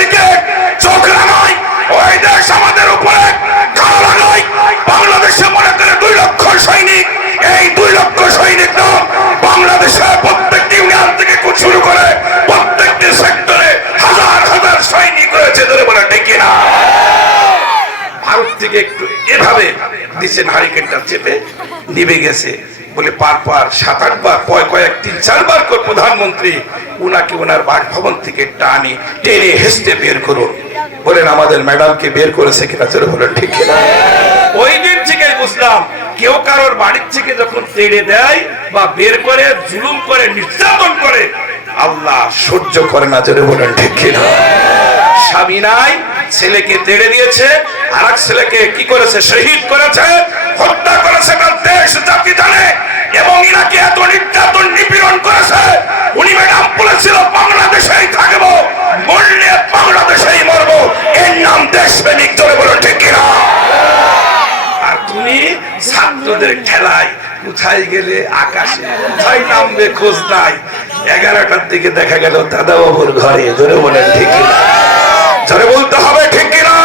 দিকে চোখ লাগায়, ওই দেশ আমাদের উপরে ঘা লাগায়। বাংলাদেশে মনে করে 2 লক্ষ সৈনিক, এই 2 লক্ষ সৈনিক না, বাংলাদেশের প্রত্যেকটি ইউনিয়ন থেকে শুরু করে প্রত্যেকটি সেক্টরে হাজার হাজার সৈনিক রয়েছে, ধরে বলে ঠিক না? ভারত থেকে একটু এভাবে দিচ্ছেন, হারিকেনটা চেপে নিভে গেছে বলে পার 7-8 বার, কয়েক 3-4 বার করে প্রধানমন্ত্রী উনাকে ওনার বাসভবন থেকে টেনে হেসতে বের করুন। বলেন আমাদের ম্যাডামকে বের করেছে কিনা, চলে বলেন ঠিক কিনা? ওই দিন থেকে বুঝলাম, কেউ কারোর বাড়ির থেকে যখন টেনে দেয় বা বের করে জুলুম করে নির্যাতন করে, আল্লাহ সহ্য করে না, চলে বলেন ঠিক কিনা? স্বামী নাই, ছেলেকে তেড়ে দিয়েছে, আর এক ছেলেকে কি করেছে, শহীদ করেছে, হত্যা করেছে, তার দেশ জাতি জানে। এবং ইনাকে এত নির্যাতন নিপীড়ন করেছে, উনি ম্যাডাম বলেছিল বাংলাদেশেই থাকবো, মরলে বাংলাদেশেই মরবো, এর নাম দেশপ্রেমিক, চলে বলো ঠিক কিনা? আর তুমি ছাত্রদের খেলায় কোথায় গেলে, আকাশে কোথায় নামবে খোঁজ নাই। 11টার দিকে দেখা গেল দাদা বাবুর ঘরে, জোরে বলেন ঠিক কিনা? জোরে বলতে হবে ঠিক কিনা?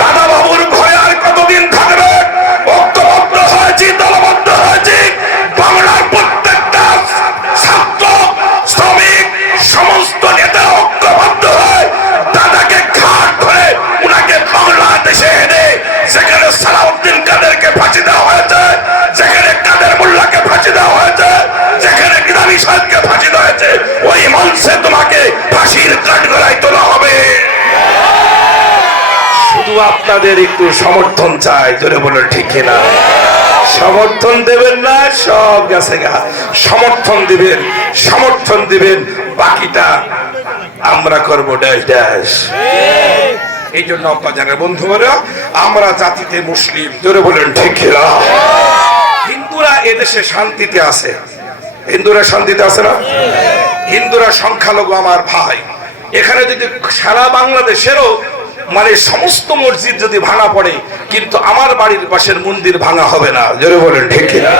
দাদা বাবুর ভয় আর কতদিন থাকবে? ঐক্যবদ্ধ হয়েছি, দলবদ্ধ হয়েছি, বাংলার প্রত্যেকটা ছাত্র, শ্রমিক, সমস্ত নেতা ঐক্যবদ্ধ হয়ে দাদাকে ঘাট ধরে উনাকে বাংলাদেশে এনে, যেখানে সালাউদ্দিন কাদেরকে ফাঁসি দেওয়া হয়েছে, যেখানে কাদের মোল্লাকে ফাঁসি দেওয়া হয়েছে, যেখানে গিলানি সাহেবকে ফাঁসি দেওয়া হয়েছে, ওই মঞ্চে তোমাকে ফাঁসির কাঠগড়ায় তোলা হবে। শুধু আপনাদের একটু সমর্থন চাই, জোরে বলে ঠিক না? সমর্থন দেবেন না, সব গেছে গা। সমর্থন দিবেন, বাকিটা আমরা করবো ড্যাশ ড্যাশ। এই জন্য আপনার জানেন বন্ধুরা, আমরা জাতিতে মুসলিম, জোরে বলেন ঠিক না? হিন্দুরা এদেশে শান্তিতে আছে, হিন্দুরা শান্তিতে আছে না? হিন্দুরা সংখ্যালঘু আমার ভাই। এখানে যদি সারা বাংলাদেশেরও মানে সমস্ত মসজিদ যদি ভাঙা পড়ে, কিন্তু আমার বাড়ির পাশের মন্দির ভাঙা হবে না, জোরে বলেন ঠিক না?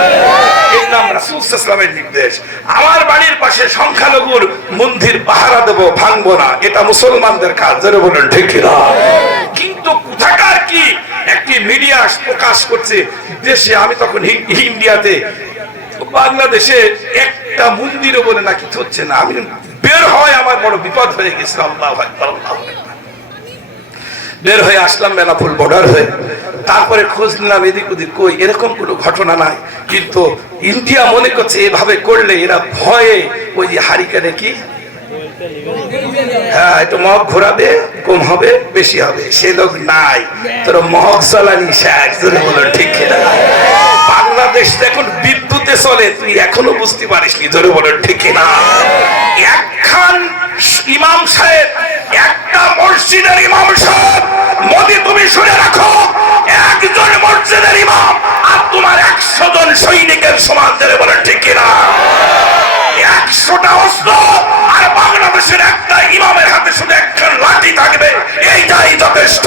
এই নাম রাসূল সাল্লাল্লাহু আলাইহি ওয়াসাল্লামের নির্দেশ। আমার বাড়ির পাশে সংখ্যালঘুর মন্দির পাহারা দেব, ভাঙবো না, এটা মুসলমানদের কাজ, জোরে বলেন ঠিক না? কিন্তু কোথাকার কি একটি মিডিয়া প্রকাশ করছে দেশে, আমি তখন ইন্ডিয়াতে, বাংলাদেশে একটা মন্দিরও বলে না কিছু হচ্ছে না। আমি বের হয় আমার বড় বিপদ হয়ে গেছিল। আল্লাহু আকবার, আল্লাহু আকবার। বের হয়ে আসলাম বেনাপোল বর্ডার হয়ে, তারপরে খোঁজ নিলাম এদিক ওদিক, কই এরকম কোনো ঘটনা নাই। কিন্তু ইন্ডিয়া মনে করছে এভাবে করলে এরা ভয়ে ওই যে হারিকেনে কি, হ্যাঁ একটু মগ ঘোরাবে, কম হবে বেশি হবে, সে লোক নাই। তোর মগ চালানি শেষ, জোরে বলো ঠিক না? বাংলাদেশ এখন বিদ্যুতে চলে, তুই এখনো বুঝতে পারিসনি, জোরে বলো ঠিক না? একখান ইমাম সাহেব, একটা মসজিদের ইমাম সাহেব, মোদি তুমি শুনে রাখো, একজন মসজিদের ইমাম আর তোমার 100 জন সৈনিকের সমান, জোরে বলো ঠিক না? 100টা অস্ত্র আর বাংলাদেশের একটা ইমামের হাতে শুধু একখান লাঠি থাকবে, এইটাই যথেষ্ট।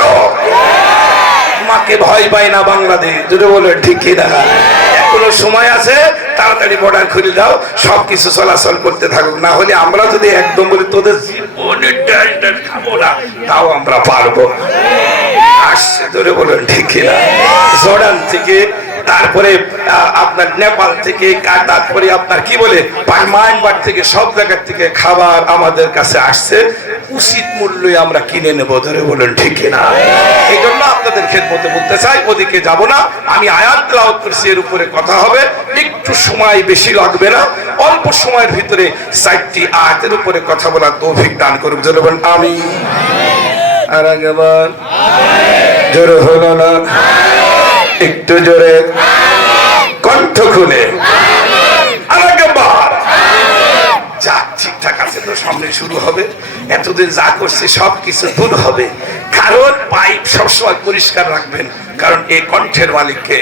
তোমাকে ভয় পায় না বাংলাদেশ, যদি বলে ঠিক না? এখনো সময় আছে, তাড়াতাড়ি বর্ডার খুলে দাও, সবকিছু চলাচল করতে থাকুক। না হলে আমরা যদি একদম বলি তোদের জীবনে খাবো না, তাও আমরা পারবো। আসছে, ধরে বলেন ঠিক না? জর্ডান থেকে, তারপরে আপনার নেপাল থেকে, তারপরে আপনার কি বলে মায়ানমার থেকে, সব জায়গার থেকে খাবার আমাদের কাছে আসছে, উচিত মূল্যে আমরা কিনে নেবো, ধরে বলেন ঠিক না? এই জন্য আপনাদের খেদমতে বলতে চাই, ওদিকে যাব না। আমি আয়াত তেলাওয়াত করছি, এর উপরে কথা হবে, একটু সময় বেশি লাগবে না, অল্প সময়ের ভিতরে 4টি আয়াতের উপরে কথা বলার তৌফিক দান করুক, জোরে বলেন আমিন। আর একবার জোরে হলো না, একটু জোরে কণ্ঠ খুলে আরেকবার। যা ঠিকঠাক আছে তো, সামনে শুরু হবে। এতদিন যা করছে সবকিছু দূর হবে, কারণ পাইপ সবসময় পরিষ্কার রাখবেন, কারণ এই কণ্ঠের মালিককে।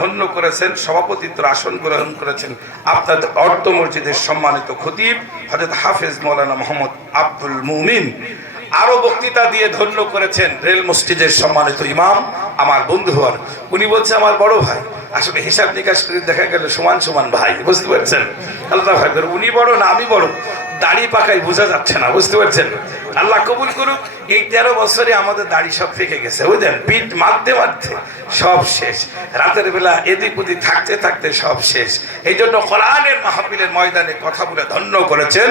ধন্য করেছেন, সভাপতিত্ব আসন গ্রহণ করেছেন আপনাদের অর্থ মসজিদের সম্মানিত খতিব হযরত হাফেজ মাওলানা মোহাম্মদ আব্দুল মুমিন। আরো বক্তৃতা দিয়ে ধন্য করেছেন রেল মসজিদের সম্মানিত ইমাম, আমার বন্ধু হন, উনি বলছে আমার বড় ভাই আসলে হিসাব নিকাশ করে দেখা গেল সমান সমান ভাই, বুঝতে পারছেন? আল্লাহ ভাই, উনি বড় না আমি বড়, দাড়ি পাকাই বোঝা যাচ্ছে না, বুঝতে পারছেন? আল্লাহ কবুল করুক। এই 13 বছরে আমাদের দাড়ি সব পেকে গেছে, বুঝলেন? পিঠ মারতে মারতে সব শেষ, রাতের বেলা এদিক ওদিক থাকতে থাকতে সব শেষ। এই জন্য কোরআনের মাহফিলের ময়দানে কথা বলে ধন্য করেছেন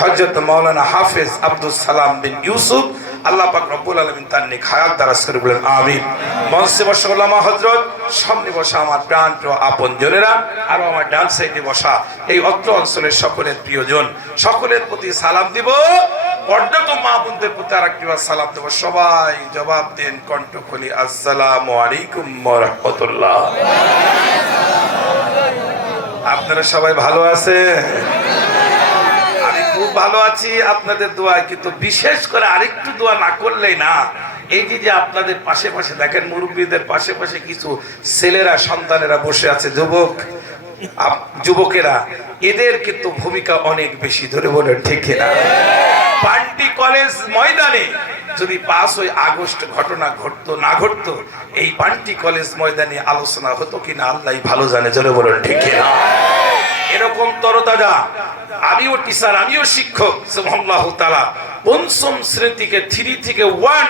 হযরত মাওলানা হাফেজ আব্দুল সালাম বিন ইউসুফ। আল্লাহ পাক রব্বুল আলামিন তার নেক হায়াত দারাজ করে বলেন আমিন। মঞ্চে বসা ওলামা হযরত, সামনে বসা আমার প্রাণ প্রিয় আপন জনেরা, আর আমার ডান সাইডে বসা এই অত্র অঞ্চলের সকলের প্রিয়জন, সকলের প্রতি সালাম দিব। পর্যটক মা বোনদের প্রতি আরেকটিবার সালাম দেব। সবাই জবাব দেন কণ্ঠ খুলি, আসসালামু আলাইকুম ওয়া রাহমাতুল্লাহ। আপনারা সবাই ভালো আছেন? আমি খুব ভালো আছি আপনাদের দোয়ায়, কিন্তু বিশেষ করে আরেকটু দোয়া না করলেই না। এই যে আপনাদের পাশে পাশে দেখেন, মুরব্বীদের পাশে পাশে কিছু ছেলেরা সন্তানেরা বসে আছে, যুবকেরা, এদের কিন্তু ভূমিকা অনেক বেশি, ধরে বলেন ঠিক কিনা? পান্টি কলেজ ময়দানে যদি 5ই আগস্ট ঘটনা ঘটতো না ঘটতো, এই পান্টি কলেজ ময়দানে আলোচনা হতো কিনা আল্লাহ ভালো জানে, জোরে বলেন ঠিক কিনা? এরকম তরতাজা, আমিও টিচার, আমিও শিক্ষক, সুবহানাল্লাহু তাআলা। 5ম শ্রেণী থেকে 3 থেকে 1,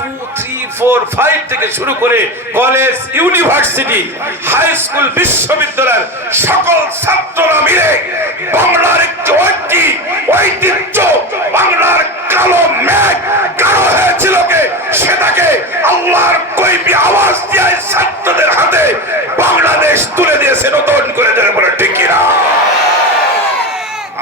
2, 3, 4, 5 থেকে শুরু করে কলেজ, ইউনিভার্সিটি, হাই স্কুল, বিশ্ববিদ্যালয়ের সকল ছাত্ররা মিলে বাংলার একটি ঐতিহ্য, বাংলার কালো মেঘ কালো হয়েছিল কে, সেটাকে আল্লাহর কৈফি আওয়াজ দিয়ে ছাত্রদের হাতে বাংলাদেশ তুলে দিয়েছে নতুন করে, যারা বলে ঠিক কিনা?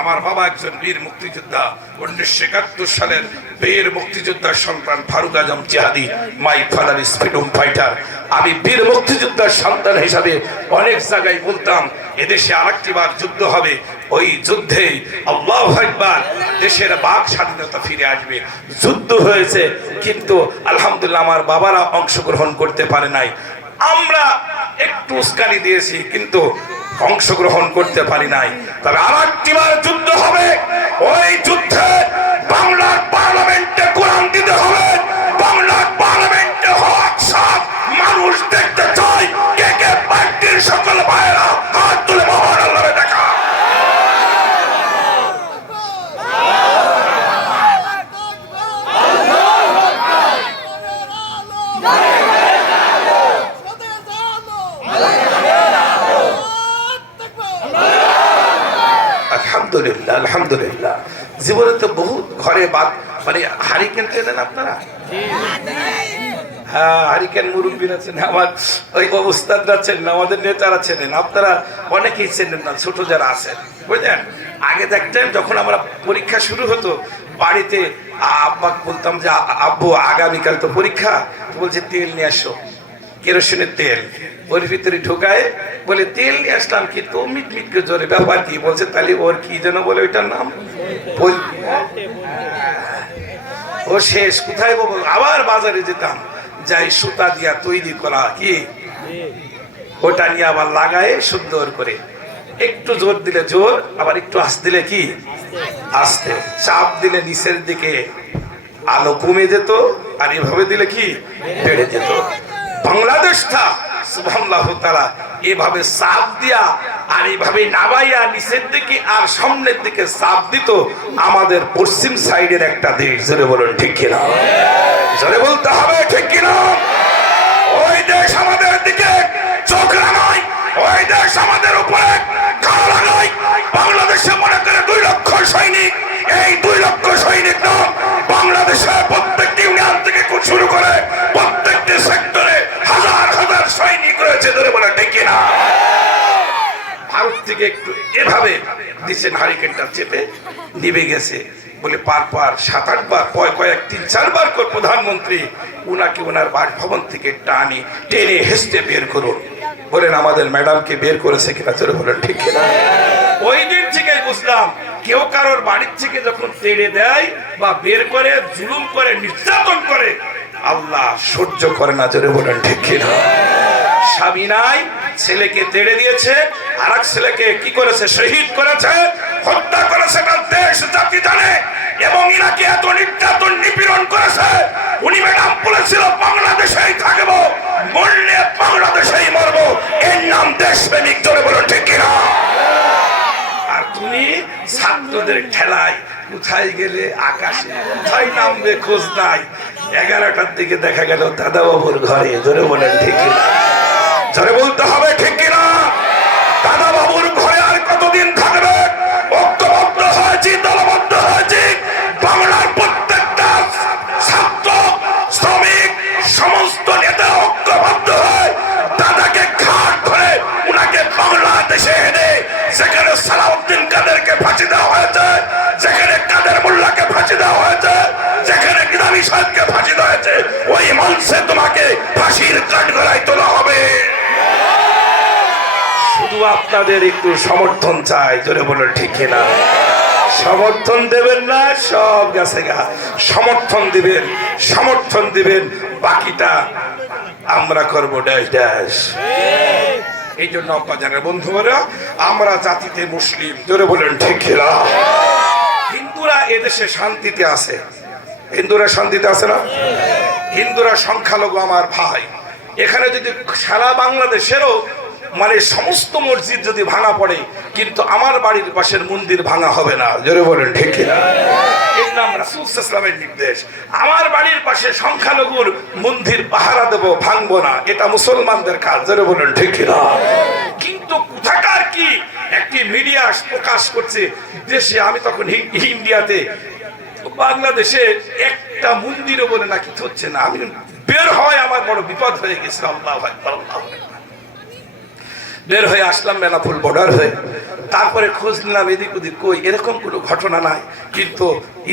আমার বাবা একজন বীর মুক্তিযোদ্ধা, 1971 সালের বীর মুক্তিযোদ্ধার সন্তান ফারুক আজম জিহাদি, my father is freedom fighter. আমি বীর মুক্তিযোদ্ধার সন্তান হিসাবে অনেক জায়গায় বলতাম এদেশে আরেকটিবার যুদ্ধ হবে, ওই যুদ্ধে আল্লাহু আকবার দেশের বাক স্বাধীনতা ফিরে আসবে। যুদ্ধ হয়েছে, কিন্তু আলহামদুলিল্লাহ আমার বাবারা অংশগ্রহণ করতে পারে নাই। আমরা একটু উস্কানি দিয়েছি, কিন্তু অংশগ্রহণ করতে পারি নাই। তবে আরেকটিবার যুদ্ধ হবে, ওই যুদ্ধে বাংলার পার্লামেন্টে কোরআন দিতে হবে, বাংলার পার্লামেন্টে হক সাফ মানুষ দেখতে চাই। কে কে পার্টির সকল ভাইয়েরা হাত তুলে মহান আল্লাহকে দেখা। আলহামদুলিল্লাহ, আলহামদুলিল্লাহ। জীবনে তো বহুত ঘরে মানে হারিকেন চেনেন আপনারা? হ্যাঁ, হারিকেন মুরব্বীরা চেনেন, আমার ওই উস্তাদরা চেনেন, আমাদের নেতারা চেনেন, আপনারা অনেকেই চেনেন না, ছোট যারা আছেন, বুঝলেন? আগে দেখতেন যখন আমরা পরীক্ষা শুরু হতো বাড়িতে, আব্বা বলতাম যে আব্বু আগামীকাল তো পরীক্ষা, বলছে তেল নিয়ে আসো, কেরোসিনের তেল, ওর ভিতরে ঢোকায় বলে তেল নিয়ে আসলাম, কিন্তু মিট মিট করে জোরে, ব্যাপার কি? বলছে তাহলে ওর কি যেন বলে ওইটার নাম, ও শেষ কোথায় বলবো। আবার বাজারে যেতাম, যাই সুতা দিয়া তৈরি করা কি, ওটা নিয়ে আবার লাগায় সুন্দর করে, একটু জোর দিলে জোর, আবার একটু আস্তে দিলে কি আস্তে, চাপ দিলে নিচের দিকে আলো কমে যেত, আর এভাবে দিলে কি বেড়ে যেত। বাংলাদেশটা সুবহানাল্লাহু তাআলা এভাবে চাপ দিয়া আর এইভাবে নামাইয়া নিচের দিকে আর সামনের দিকে চাপ দিত আমাদের পশ্চিম সাইডের একটা দেশ, জোরে বলুন ঠিক কিনা? জোরে বলতে হবে ঠিক কিনা? ওই দেশ আমাদের দিকে চোখ লাগায়, ওই দেশ আমাদের উপরে কান লাগায়। বাংলাদেশে মনে করে 2 লক্ষ সৈনিক, এই 2 লক্ষ সৈনিক নাম বাংলাদেশের প্রত্যেকটি ইউনিয়ন থেকে শুরু করে প্রত্যেকটি সেক্টরে হাজার হাজার সৈনিক রয়েছে, ধরে বলে ঠিক কিনা? ভারত থেকে একটু এভাবে দিচ্ছেন, হারিকেনটা চেপে নিভে গেছে বলে পার 7-8 বার, কয়েক 3-4 বার করে প্রধানমন্ত্রী উনাকে ওনার বাসভবন থেকে টেনে হেসতে বের করুন, বলেন আমাদের ম্যাডামকে বের করেছে কিনা, চলে বলেন ঠিক কিনা? ওই দিন থেকেই বুঝলাম, কেউ কারোর বাড়ির থেকে যখন তেড়ে দেয় বা বের করে, জুলুম করে, নির্যাতন করে, আল্লাহ সহ্য করে না, জোরে বলেন ঠিক কিনা? স্বামী নাই, ছেলেকে তেড়ে দিয়েছে, আর এক ছেলেকে কি করেছে, শহীদ করেছে, হত্যা করেছে, তার দেশ জাতি জানে। এবং ইনাকে এত নির্যাতন নিপীড়ন করেছে, উনি ম্যাডাম বলেছিল বাংলাদেশেই থাকবো, মরলে বাংলাদেশেই মরবো, এর নাম দেশপ্রেমিক। জোরে বলুন ঠিক কিনা? আর তুমি ছাত্রদের ঠেলায় কোথায় গেলে, আকাশে কোথায় নামবে খোঁজ নাই। 11টার দিকে দেখা গেল দাদা বাবুর ঘরে। জোরে বলেন ঠিক কিনা? জোরে বলতে হবে ঠিক কিনা? দাদা বাবুর ঘরে আর কতদিন থাকবে? ঐক্যবদ্ধ হয়েছি, দলবদ্ধ হয়েছি। বাংলার প্রত্যেকটা ছাত্র, শ্রমিক, সমস্ত নেতা ঐক্যবদ্ধ হয়ে দাদাকে ঘাট ধরে উনাকে বাংলাদেশে এনে, যেখানে সালাউদ্দিন কাদেরকে ফাঁসি দেওয়া হয়েছে, যেখানে কাদের মোল্লাকে ফাঁসি দেওয়া হয়েছে, যেখানে গিলানি সাহেবকে ফাঁসি দেওয়া হয়েছে, ওই মঞ্চে তোমাকে ফাঁসির কাঠগড়ায় তোলা হবে। শুধু আপনাদের একটু সমর্থন চাই। জোরে বলো ঠিক না? সমর্থন দেবেন না, সব গেছে গা। সমর্থন দিবেন, সমর্থন দিবেন, বাকিটা আমরা করবো ড্যাশ ড্যাশ। এই জন্য আপনাদের বন্ধুরা, আমরা জাতিতে মুসলিম। জোরে বলেন ঠিক না? হিন্দুরা এদেশে শান্তিতে আছে। হিন্দুরা শান্তিতে আছে না? হিন্দুরা সংখ্যালঘু আমার ভাই। এখানে যদি সারা বাংলাদেশেরও মানে সমস্ত মসজিদ যদি ভাঙা পড়ে, কিন্তু আমার বাড়ির পাশের মন্দির ভাঙা হবে না। জোরে বলেন ঠিক না? এর নাম রাসূল সাল্লাল্লাহু আলাইহি ওয়াসাল্লামের নির্দেশ। আমার বাড়ির পাশে সংখ্যালঘুর মন্দির পাহারা দেব, ভাঙবো না। এটা মুসলমানদের কাজ। জোরে বলেন ঠিক না? কিন্তু কোথাকার কি একটি মিডিয়া প্রকাশ করছে দেশে, আমি তখন ইন্ডিয়াতে, বাংলাদেশে একটা মন্দিরও বলে না কিছু হচ্ছে না। আমি বের হয় আমার বড় বিপদ হয়ে গেছে। আল্লাহু আকবার, আল্লাহু আকবার। বের হয়ে আসলাম বেনাপোল বর্ডার হয়ে, তারপরে খোঁজ নিলাম এদিক ওদিক, কই এরকম কোনো ঘটনা নাই। কিন্তু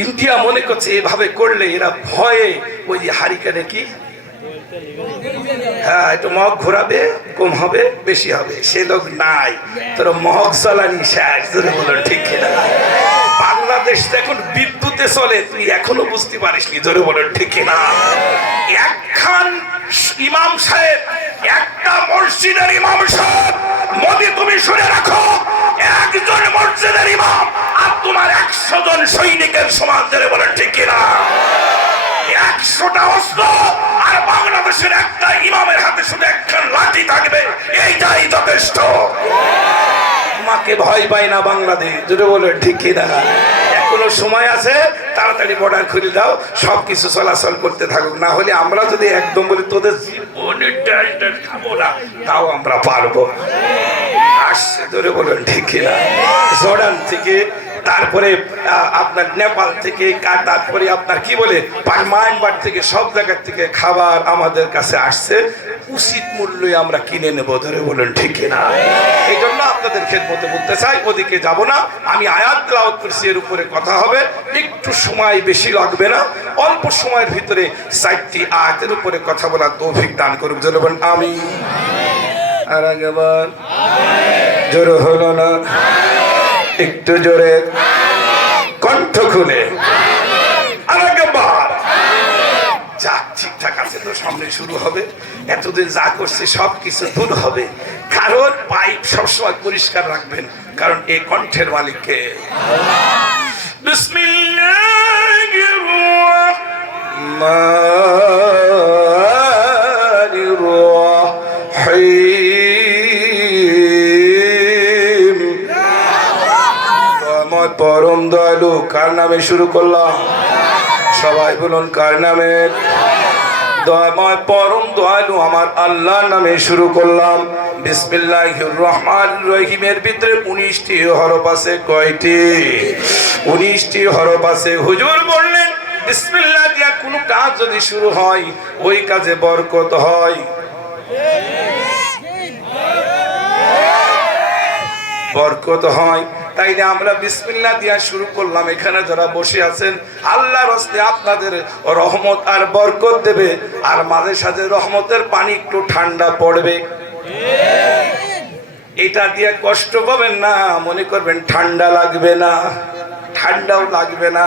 ইন্ডিয়া মনে করছে এভাবে করলে এরা ভয়ে ওই যে হারিকেনে কি, হ্যাঁ একটু মগ ঘোরাবে, কম হবে বেশি হবে, সে লোক নাই। তোর মগ চালানি শেষ। ধরে বলো ঠিক না? বাংলাদেশ এখন বিদ্যুতে চলে, তুই এখনো বুঝতে পারিসনি। জোরে বলেন ঠিক না? একখান ইমাম সাহেব, একটা মসজিদের ইমাম সাহেব, মোদি তুমি শুনে রাখো, একজন মসজিদের ইমাম আর তোমার 100 জন সৈনিকের সমান। জোরে বলেন ঠিক না? 100টা অস্ত্র আর বাংলাদেশের একটা ইমামের হাতে শুধু একখান লাঠি থাকবে, এইটাই যথেষ্ট। তোমাকে ভয় পায় না বাংলাদেশ। জোরে বলেন ঠিক না? এখনো সময় আছে, তাড়াতাড়ি বর্ডার খুলে দাও, সবকিছু চলাচল করতে থাকুক। না হলে আমরা যদি একদম বলি তোদের জীবনের ডাল খাবো না, তাও আমরা পারবো। আসছে। জোরে বলেন ঠিক না? জর্ডান থেকে, তারপরে আপনার নেপাল থেকে, তারপরে আপনার কি বলে মায়ানমার থেকে, সব জায়গার থেকে খাবার আমাদের কাছে আসছে। উচিত মূল্যে আমরা কিনে নেবো। ধরে বলেন ঠিক না? এই জন্য আপনাদের খেদমতে বলতে চাই, ওদিকে যাব না। আমি আয়াত তেলাওয়াত করছি, এর উপরে কথা হবে, একটু সময় বেশি লাগবে না, অল্প সময়ের ভিতরে 4টি আয়াতের উপরে কথা বলার তৌফিক দান করুক। জোরে বলেন আমিন। আর একবার জোরে হলো না, একটু জোরে কণ্ঠ খুলে আরেকবার। যাক ঠিকঠাক আছে তো, সামনে শুরু হবে। এতদিন যা করছে সবকিছু দূর হবে। কারণ পাইপ সবসময় পরিষ্কার রাখবেন, কারণ এই কণ্ঠের মালিককে। বিসমিল্লাহির রহমানির রহিম। আমার পরম দয়ালু কার নামে শুরু করলাম? সবাই বলুন কার নামে? দয়াময় পরম দয়ালু আমার আল্লাহর নামে শুরু করলাম। বিসমিল্লাহির রহমানির রহিমের ভিতরে 19টি হরফ আছে। কয়টি? 19টি হরফ আছে। হুজুর বললেন বিসমিল্লাহ দিয়া কোনো কাজ যদি শুরু হয়, ওই কাজে বরকত হয়। বরকত হয়। তাইলে আমরা বিসমিল্লাহ দিয়া শুরু করলাম। এখানে যারা বসে আছেন, আল্লাহর হস্তে আপনাদের রহমত আর বরকত দেবে। আর মাঝে সাঝে রহমতের পানি একটু ঠান্ডা পড়বে। এটা দিয়ে কষ্ট পাবেন না, মনে করবেন ঠান্ডা লাগবে না, ঠান্ডাও লাগবে না।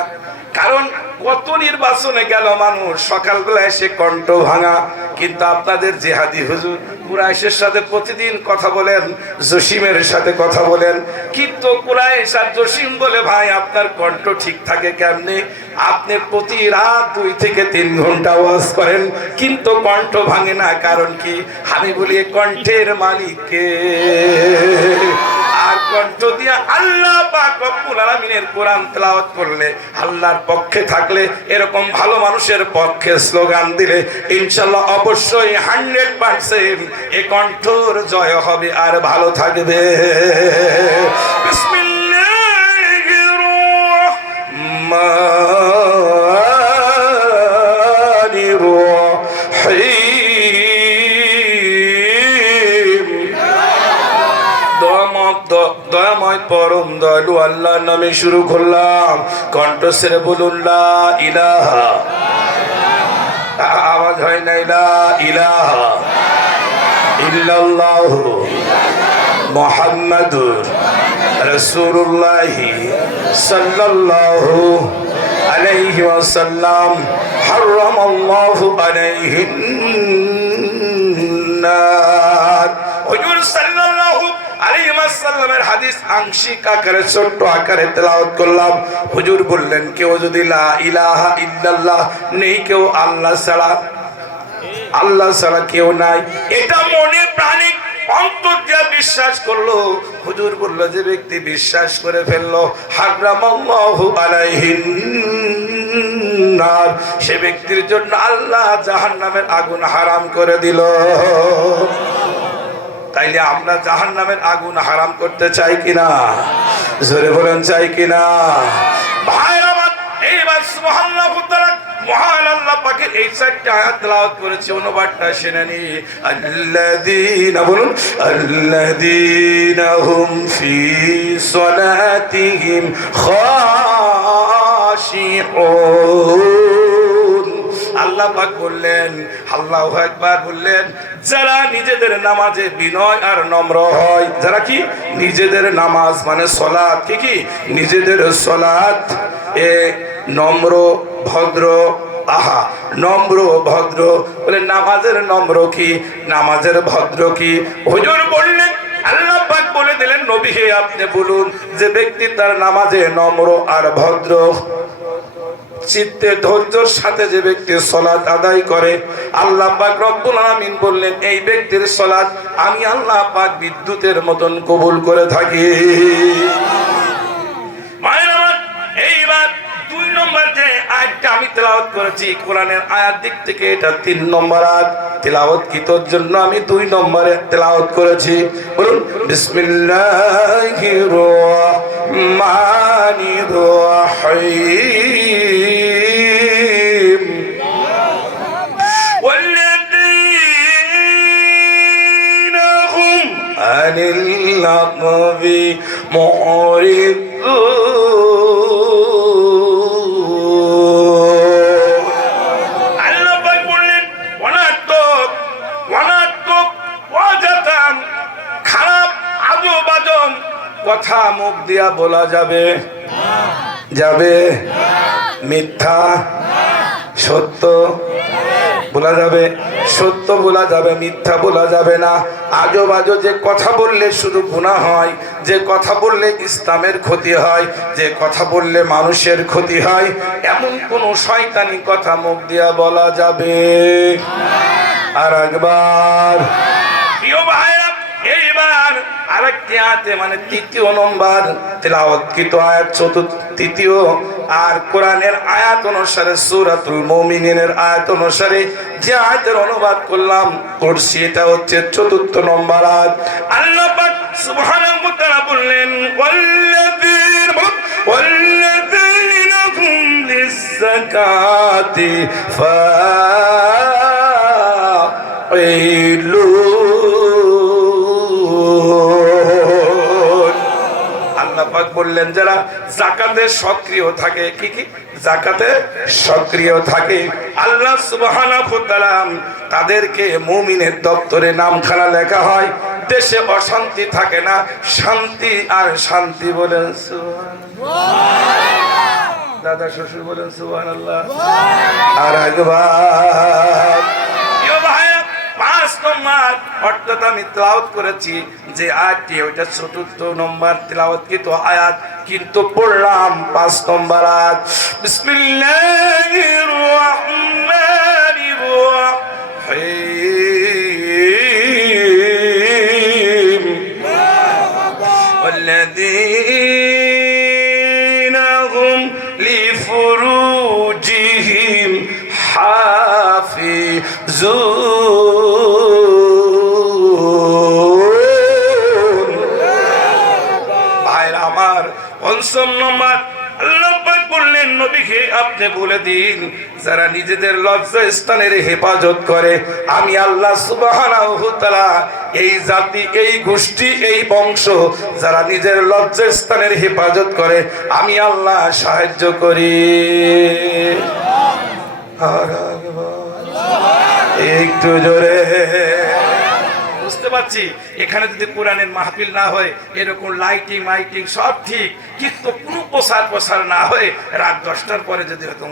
কারণ কত নির্বাচনে গেল মানুষ, সকালবেলা এসে কণ্ঠ ভাঙা, কিন্তু আপনাদের জিহাদি হুজুর কুরাইশের সাথে প্রতিদিন কথা বলেন, জসিমের সাথে কথা বলেন, কিন্তু কুরাইশ আর জসিম বলে ভাই আপনার কণ্ঠ ঠিক থাকে কেমনে? আপনি প্রতি রাত 2 থেকে 3 ঘন্টা ওয়াজ করেন কিন্তু কণ্ঠ ভাঙে না, কারণ কি? আমি বলি কণ্ঠের মালিক কে? আর কণ্ঠ দিয়া আল্লাহ পাক রব্বুল আলামিনের কোরআন তেলাওয়াত করলে, আল্লাহর পক্ষে থাকলে, এরকম ভালো মানুষের পক্ষে স্লোগান দিলে ইনশাআল্লাহ অবশ্যই 100% এই কণ্ঠর জয় হবে আর ভালো থাকবে। বিসমিল্লাহির রহমানির রহিম। দয়াময় পরম দয়ালু আল্লাহর নামে শুরু করলাম। কণ্ঠ ছেড়ে বলুন লা ইলাহা, আওয়াজ হয় না, লা ইলাহা ইল্লাল্লাহু মুহাম্মাদুর রাসূলুল্লাহ সাল্লাল্লাহু আলাইহি ওয়াসাল্লাম। হারামাল্লাহু আলাইহিন নার। হুজুর সাল্লাল্লাহু আলাইহি ওয়াসাল্লামের হাদিস আংশিক আকারে ছোট্ট আকারে তেলাওয়াত করলাম। হুজুর বললেন কেউ যদি লা ইলাহা ইল্লাল্লাহ, নেই কেউ আল্লাহ ছাড়া, আল্লাহ ছাড়া কেউ নাই, এটা মনে প্রাণে অন্তর দিয়ে বিশ্বাস করলো। হুজুর বললো যে ব্যক্তি বিশ্বাস করে ফেললো, হারামাল্লাহু আলাইহিন নার, সে ব্যক্তির জন্য আল্লাহ জাহান্নামের আগুন হারাম করে দিল। তাইলে আমরা জাহান্নামের আগুন হারাম করতে চাই কিনা? জোরে বলেন চাই কিনা? ভাইরা আমার, এইবার সুবহানাল্লাহু তাআলা মহান আল্লাহ পাকের এই 4টা আয়াত তেলাওয়াত করেছে, অনুবাদটা শুনে নি। আল্লাযীনা, বলুন, আল্লাযীনা হুম ফি সালাতিহিম খাশিউন। আল্লাহ পাক বললেন, আল্লাহু আকবার বললেন, যারা নিজেদের নামাজে বিনয় আর নম্র হয়, যারা কি নিজেদের নামাজ মানে সালাত, কি নিজেদের সালাত এ নম্র ভদ্র, আহা নম্র ভদ্র, বলে নামাজের নম্র কি, নামাজের ভদ্র কি? হুজুর বললেন, আল্লাহ পাক বলে দিলেন, নবী হে আপনি বলুন, যে ব্যক্তি তার নামাজে নম্র আর ভদ্র চিত্তে ধৈর্যের সাথে যে ব্যক্তি সালাত আদায় করে, আল্লাহ পাক রব্বুল আলামিন বললেন এই ব্যক্তির সালাত আমি আল্লাহ পাক বিদ্যুতের মতন কবুল করে থাকি। এইবার 2 নম্বর যে আয়াতটা আমি তেলাওয়াত করেছি কোরআনের আয়াত দিক থেকে এটা 3 নম্বর আয়াত। তেলাওয়াত কিতর জন্য আমি 2 নম্বরে তেলাওয়াত করেছি। বলুন, বিসমিল্লাহির রহমানির রহিম। ওয়াল্লাযীনা হুম আনিল লাগবি মুরিদুন। আল্লাহ পাক বললেন, ওয়াজাতাম, খারাপ আজব আজব কথা মুখ দিয়া বলা যাবে? যাবে? মিথ্যা সত্য বলা যাবে? সত্য বলা যাবে, মিথ্যা বলা যাবে না। আজব আজব যে কথা বললে শুধু গুনাহ হয়, যে কথা বললে ইসলামের ক্ষতি হয়, যে কথা বললে মানুষের ক্ষতি হয়, এমন কোন শয়তানি কথা মুখ দিয়া বলা যাবে? আর একবার প্রিয় ভাইরা, এইবার আরেকটি আয়াতে মানে 3য় নম্বর তেলাওয়াতকৃত আয়াত, 3য় আর কোরআনের আয়াত অনুসারে সূরাতুল মুমিনিনের আয়াত অনুসারে যে আয়াতের অনুবাদ করছি এটা হচ্ছে 4th নম্বর আয়াত। আল্লাহ পাক সুবহানাহু ওয়া তাআলা বললেন, ওয়াল্লাযীনা হুম লিয-যাকাতি ফাঈলুন। আল্লাহ পাক বললেন যারা যাকাতে সক্রিয় থাকে, কি যাকাতে সক্রিয় থাকে, আল্লাহ সুবহানাহু ওয়া তাআলা তাদেরকে মুমিনের দপ্তরে নামখানা লেখা হয়। দেশে অশান্তি থাকে না, শান্তি আর শান্তি। বলেন সুবহানাল্লাহ। দাদা শ্বশুর বলেন সুবহানাল্লাহ। আর একবার নম্বর অর্থাৎ আমি তেলাওয়াত করেছি যে আয়াতটি, ওইটা ৪র্থ নম্বর তেলাওয়াতকৃত আয়াত, কিন্তু পড়লাম ৫ নম্বর আয়াত। বিসমিল্লাহির রহমানির রহিম والذين هم لفروجهم حافظون ভাইরা আমার ৫ম নম্বর আল্লাহ পাক বললেন নবীকে আপনি বলে দিন যারা নিজেদের লজ্জা স্থানের হেফাজত করে আমি আল্লাহ সুবহানাহু ওয়া তাআলা এই জাতি, এই গোষ্ঠী, এই বংশ যারা নিজের লজ্জা স্থানের হেফাজত করে আমি আল্লাহ সাহায্য করি। একটু জোরে বুঝতে পারছি। এখানে যদি কোরআনের মাহফিল না হয়, এরকম লাইটিং মাইটিং সব ঠিক, কিন্তু কোনো প্রসার না হয়ে রাত 10টার পরে যদি হতো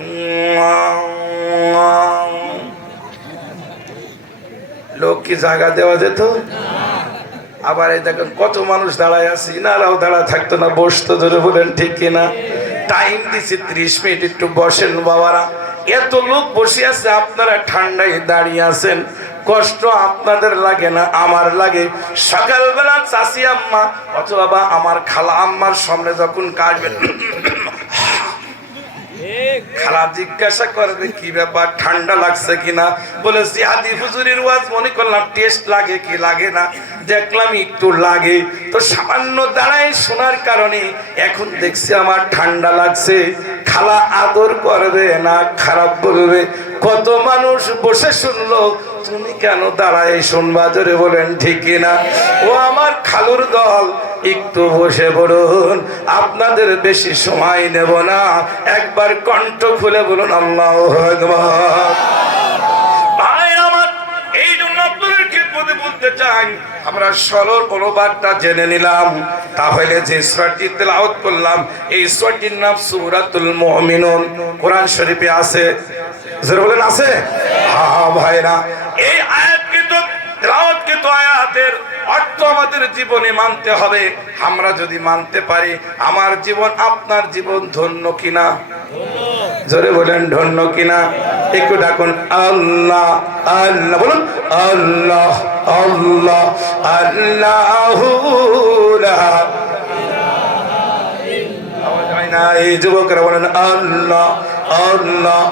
লোক কি জায়গা দেওয়া যেত? আবার এই দেখেন কত মানুষ দাঁড়ায় আছে, ইনারাও দাঁড়া থাকতো না, বসতো। ধরে বলেন ঠিক কিনা? টাইম দিছি 30 মিনিট, একটু বসেন বাবারা। এত লোক বসে আছে, আপনারা ঠান্ডায় দাঁড়িয়ে আছেন, কষ্ট আপনাদের লাগে না, আমার লাগে। সকালবেলা চাচি আম্মা অথবা আমার খালা আম্মার সামনে যখন কাটবেন, খালা জিজ্ঞাসা করবে কি ব্যাপার, ঠান্ডা লাগছে কিনা? বলে জিহাদি হুজুরের ওয়াজ মনে করলাম টেস্ট লাগে কি লাগে না, দেখলাম একটু লাগে, তো সামান্য দাঁড়ায় শোনার কারণে এখন দেখছি আমার ঠান্ডা লাগছে। খালা আদর করবে না খারাপ বলবে? কত মানুষ বসে শুনলো, তুমি কেন দাঁড়ায় শুনবা? জোরে বলেন ঠিক কিনা? ও আমার খালুর দল, একটু বসে পড়ুন, আপনাদের বেশি সময় নেব না, একবার কণ্ঠ খুলে বলুন আল্লাহু আকবার। ভাই আমার, এই জন্য আপনাদের খেদমতে বলতে চাই, আমরা সরল অনুবাদটা জেনে নিলাম। তাহলে যে সূরাটি তেলাওয়াত করলাম, এই সূরাটির নাম সূরাতুল মুমিনুন, কোরআন শরীফে আছে। জোরে বলেন আছে? হ্যাঁ ভাইরা, এই আয়াতকৃত তেলাওয়াতকৃত আয়াতের অর্থ আমাদের জীবনে মানতে হবে। আমরা যদি মানতে পারি, আমার জীবন আপনার জীবন ধন্য কিনা? জোরে বলেন ধন্য কিনা? একটু ডাকুন আল্লাহ আল্লাহ, বলুন আল্লাহ আল্লাহ আল্লাহু লা ইলাহা ইল্লা। এই যুবকরা বলেন আল্লাহ আল্লাহ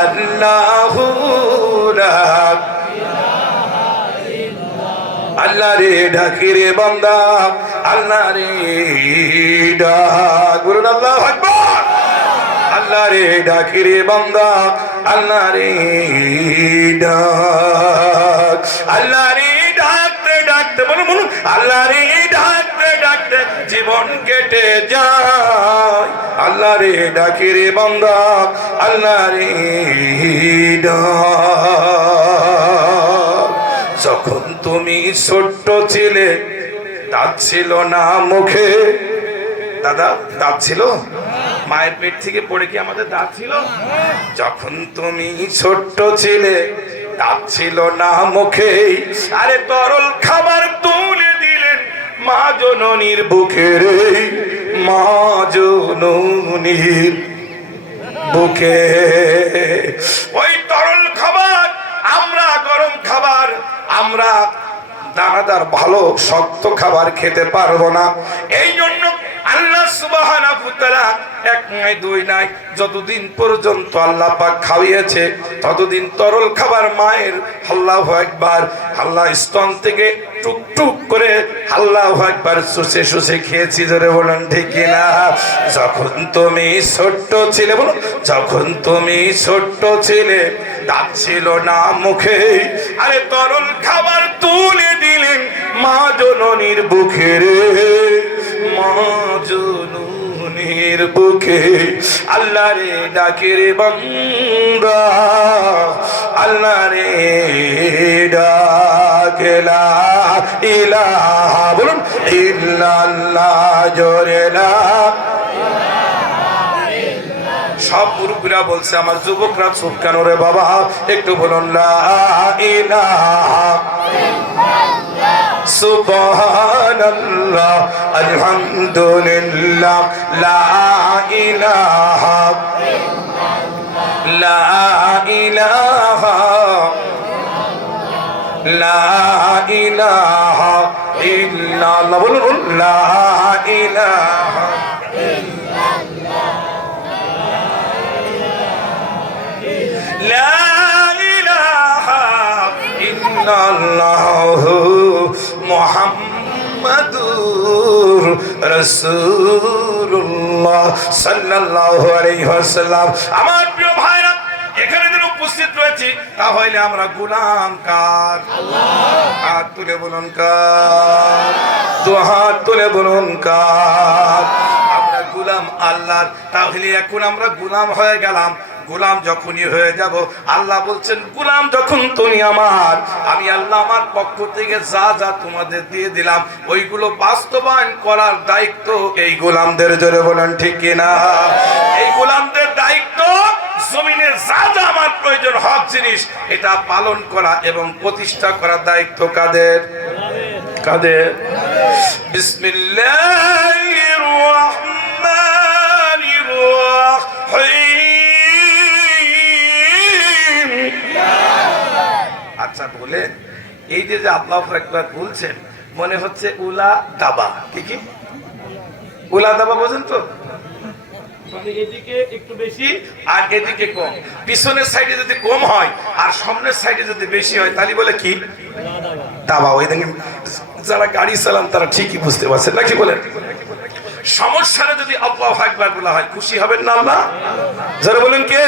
আল্লাহু লা। আল্লাহ রে ডাকি রে বান্দা, আল্লাহ রে ডাক, বলুন আল্লাহু আকবার। আল্লাহ রে ডাকি রে বান্দা, আল্লাহ রে ডাক, আল্লাহ রে ডাকতে ডাকতে, বলুন বলুন আল্লাহ রে ডাকতে ডাকতে জীবন কেটে যায়। আল্লাহ রে ডাকি রে বান্দা, আল্লাহ রে ডাক। যখন তুমি ছোট্ট ছিলে, দাঁত ছিল না মুখে। দাদা দাঁত ছিল? মায়ের পেট থেকে পড়ে কি আমাদের দাঁত ছিল? যখন তুমি ছোট্ট ছিলে, দাঁত ছিল না মুখে, আরে তরল খাবার তুলে দিলেন মা জননীর বুকে রে, মা জননীর বুকে। ওই তরল খাবার, আমরা গরম খাবার, আমরা দানাদার ভালো শক্ত খাবার খেতে পারবো না। এই জন্য আল্লাহ সুবহানাহু ওয়া তাআলা এক নয় দুই নয়, যতদিন পর্যন্ত আল্লাহ পাক খাওয়িয়েছে ততদিন তরল খাবার মায়ের আল্লাহু আকবার, আল্লাহ স্তন থেকে টুকটুক করে আল্লাহু আকবার শুষে শুষে খেয়েছি। জোরে বলেন ঠিক কিনা? যখন তুমি ছোট্ট ছিলে, বলুন যখন তুমি ছোট্ট ছিলে, দাঁত ছিল না মুখে, আরে তরল খাবার তুলে দিলেন মা জননীর বুকে রে, মা জননীর বুকে। আল্লাহ রে ডাকে রে বান্দা, আল্লাহ রে ডাকে লা ইলাহা, বলুন ইল্লাল্লাহ, জোরে লা। সব মুরব্বীরা বলছে, আমার যুবকরা চুপ কেন রে বাবা? একটু বলুন লা ইলাহা সুবহানাল্লাহ আলহামদুলিল্লাহ লা ইলাহা লা ইলাহা লা ইলাহা ইল্লাল্লাহ। বলুন লা ইলাহা লা ইলাহা ইল্লাল্লাহু মুহাম্মাদুর রাসূলুল্লাহ সাল্লাল্লাহু আলাইহি ওয়াসাল্লাম। আমার প্রিয় ভাইরা, এখানে যারা উপস্থিত রয়েছে তাহলে আমরা গোলাম কার? হাত তুলে বলুন কার? দু হাত তুলে বলুন কার? আমরা গোলাম আল্লাহর। তাহলে এখন আমরা গোলাম হয়ে গেলাম। গোলাম যখনই হয়ে যাব, আল্লাহ বলছেন গোলাম যখন তুমি আমার, আমি আল্লাহ আমার পক্ষ থেকে যা যা তোমাদের দিয়ে দিলাম ওইগুলো বাস্তবায়ন করার দায়িত্ব এই গোলামদের। জোরে বলেন ঠিক কিনা? এই গোলামদের দায়িত্ব জমিনে যা যা আমার প্রয়োজন হক জিনিস এটা পালন করা এবং প্রতিষ্ঠা করার দায়িত্ব কাদের? কাদের? বিসমিল্লাহির রহমানির রহিম। আচ্ছা বলেন, এই যে আল্লাহু আকবার বলছেন, মনে হচ্ছে উলা দাবা। কি উলা দাবা বোঝেন তো? মানে এদিকে একটু বেশি আর এদিকে কম। পিছনের সাইডে যদি কম হয় আর সামনের সাইডে যদি বেশি হয় তাহলে বলে কি? দাবা। ওই দেখেন যারা গাড়ি চালান তারা ঠিকই বুঝতে পারছেন নাকি বলেন? সমস্যাটা যদি আল্লাহু আকবার বলা হয় খুশি হবেন না আল্লাহ? যারা বলেন কে?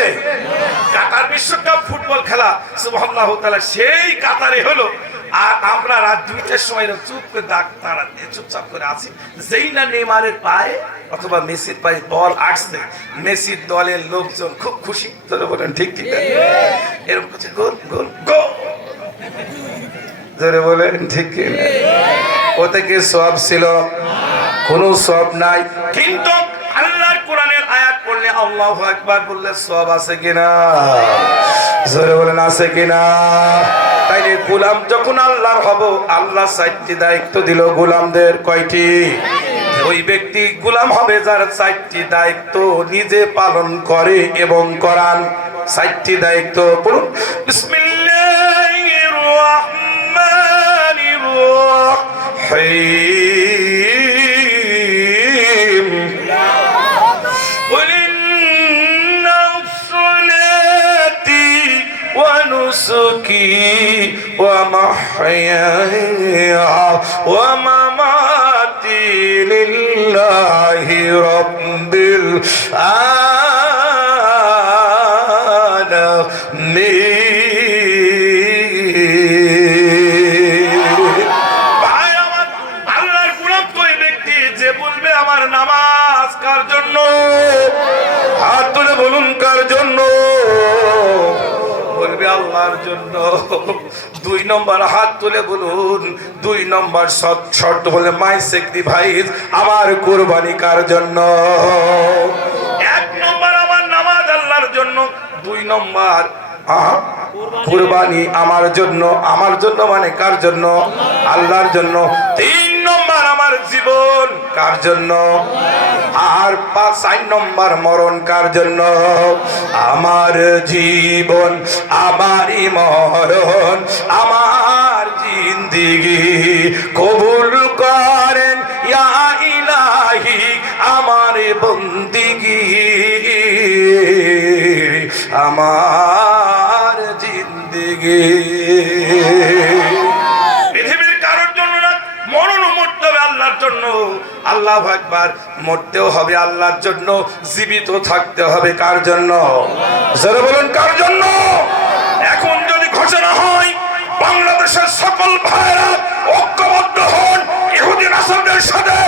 কাতার বিশ্বকাপ ফুটবল খেলা সুবহানাল্লাহু তাআলা সেই কাতারে হলো, আর আমরা রাত 2টার সময় চুপ করে চুপচাপ করে আছি। যেই না নেইমারের পায়ে অথবা মেসির পায়ে বল আসছে, মেসির দলের লোকজন খুব খুশি। যারা বলেন ঠিক ঠিক এরকম করছে, গোল গোল গোল। যারা বলেন ঠিক কিনা? ওতে কি সওয়াব ছিল? কোনো সওয়াব নাই। কিন্তু আল্লাহর কোরআনের আয়াত পড়লে, আল্লাহু আকবার বললে সওয়াব আছে কিনা? জোরে বলেন আছে কিনা? তাইলে গোলাম যখন আল্লাহর হব, আল্লাহ 4টি দায়িত্ব দিল গোলামদের। কয়টি? ওই ব্যক্তি গোলাম হবে যার 4টি দায়িত্ব নিজে পালন করে এবং করান। 4টি দায়িত্ব পড়ুন। বিসমিল্লাহির রহমানির রহিম। ونسكي ومحياي ومماتي لله رب العالمين। ভাই আমার, আল্লাহর গোলাম ওই ব্যক্তি যে বলবে আমার নামাজ কার জন্য? হাত তুলে বলুন কার জন্য? বলবে আল্লাহর জন্য। 2 নম্বর হাত তুলে বলুন 2 নম্বর শর্ত বলে মাই স্যাক্রিফাইস, আমার কুরবানি কার জন্য? 1 নম্বর আমার নামাজ আল্লাহর জন্য, 2 নম্বর কুরবানি আমার জন্য। আমার জন্য মানে কার জন্য? আল্লাহর জন্য। 3 নম্বর আমার জীবন কার জন্য? আর 4 নম্বর মরণ কার জন্য? আমার জীবন, আমারই মরণ, আমার জিন্দেগি কবুল করেন ইয়া ইলাহি, আমার বন্দেগি, আমার জিন্দেগি। পৃথিবীর কারোর জন্য না, মরণও মরতে হবে আল্লাহর জন্য। আল্লাহু আকবার। মরতেও হবে আল্লাহর জন্য, জীবিত থাকতে হবে কার জন্য? যারা বলেন কার জন্য? এখন যদি ঘোষণা হয় বাংলাদেশের সকল ভাইরা ঐক্যবদ্ধ হন, ইহুদি নাসারদের সাথে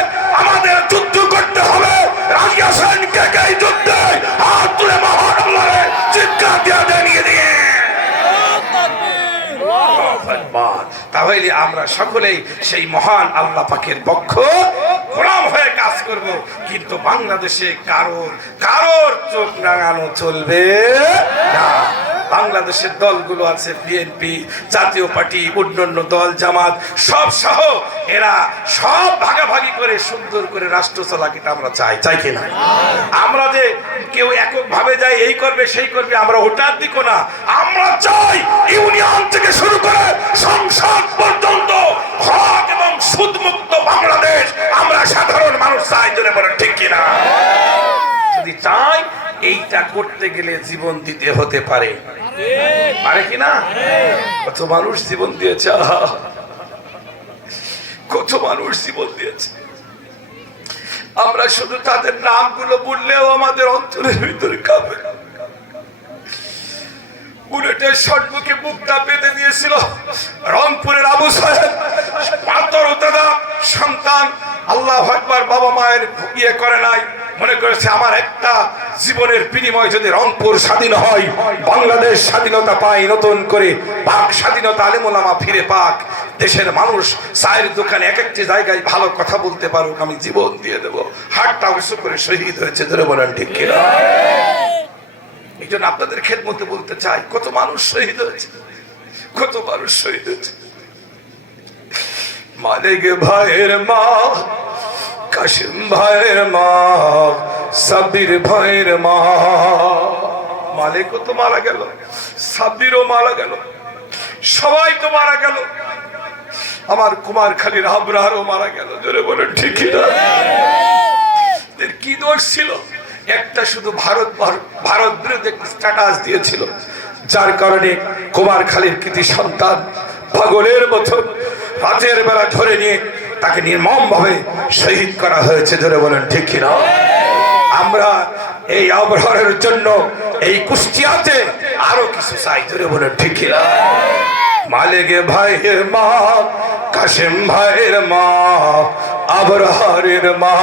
আমাদের যুদ্ধ করতে হবে। রাজি আছেন কে কে এই যুদ্ধে? হাত তুলে মহান আল্লাহরে চিৎকার দিয়ে জানিয়ে দিয়ে। তাহলে আমরা সকলেই সেই মহান আল্লাহ পাকের পক্ষ গোলাম হয়ে কাজ করব। কিন্তু বাংলাদেশে কারোর চোখ রাঙানো চলবে না। বাংলাদেশের দলগুলো আছে, বিএনপি, জাতীয় পার্টি, অন্যান্য দল, জামাত, সব সহ এরা সব ভাগাভাগি করে সুন্দর করে রাষ্ট্র চালাক, এটা আমরা চাই কিনা? আমরা যে কেউ একক ভাবে যাই এই করবে সেই করবে, আমরা ওটার দিকও না। আমরা চাই ইউনিয়ন থেকে শুরু করে সংসদ পর্যন্ত হক এবং সুদমুক্ত বাংলাদেশ আমরা সাধারণ মানুষ চাই। জোরে বলেন ঠিক কিনা? যদি চাই, এইটা করতে গেলে জীবন দিতে হতে পারে কিনা? কত মানুষ জীবন দিয়েছে, কত মানুষ জীবন দিয়েছে। আমরা শুধু তাদের নামগুলো বললেও আমাদের অন্তরের ভিতরে কাঁপে। বুলেটের সম্মুখে বুকটা পেতে দিয়েছিল রংপুরের আবু সাহেব, মাতর সন্তান, আল্লাহু আকবার, বাবা মায়ের ইয়ে করে নাই, মনে করেছে আমার একটা জীবনের বিনিময় যদি রংপুর স্বাধীন হয়, বাংলাদেশ স্বাধীনতা পায়, নতুন করে পাক স্বাধীনতা, আলেম ওলামা ফিরে পাক, দেশের মানুষ চায়ের দোকানে এক একটি জায়গায় ভালো কথা বলতে পারুক, আমি জীবন দিয়ে দেবো। হাতটা উঁচু করে শহীদ হয়েছে। ধরে বলেন ঠিক কিনা? এই জন্য আপনাদের খেদমতে বলতে চাই, কত মানুষ শহীদ হয়েছে, কত মানুষ শহীদ হয়েছে। মালিক ভাইয়ের মা, কাশিম ভাইয়ের মা, সাব্বির ভাইয়ের মা, মালিকও তো মারা গেল, সাব্বিরও মারা গেল, সবাই তো মারা গেল। আমার কুমারখালীর আবরারও মারা গেল। জোরে বলেন ঠিক কিনা? কি দোষ ছিল? একটা শুধু ভারত বিরোধী স্ট্যাটাস দিয়েছিল, যার কারণে কুমারখালীর কৃতি সন্তান পাগলের মতন রাতের বেলা ধরে নিয়ে তাকে নির্মম ভাবে শহীদ করা হয়েছে। ধরে বলেন ঠিক কিনা? আমরা এই আবরারের জন্য এই কুষ্টিয়াতে আরো কিছু চাই। ধরে বলেন ঠিক কিনা? মালিক ভাইয়ের মা, কাশিম ভাইয়ের মা, আবরারের মা,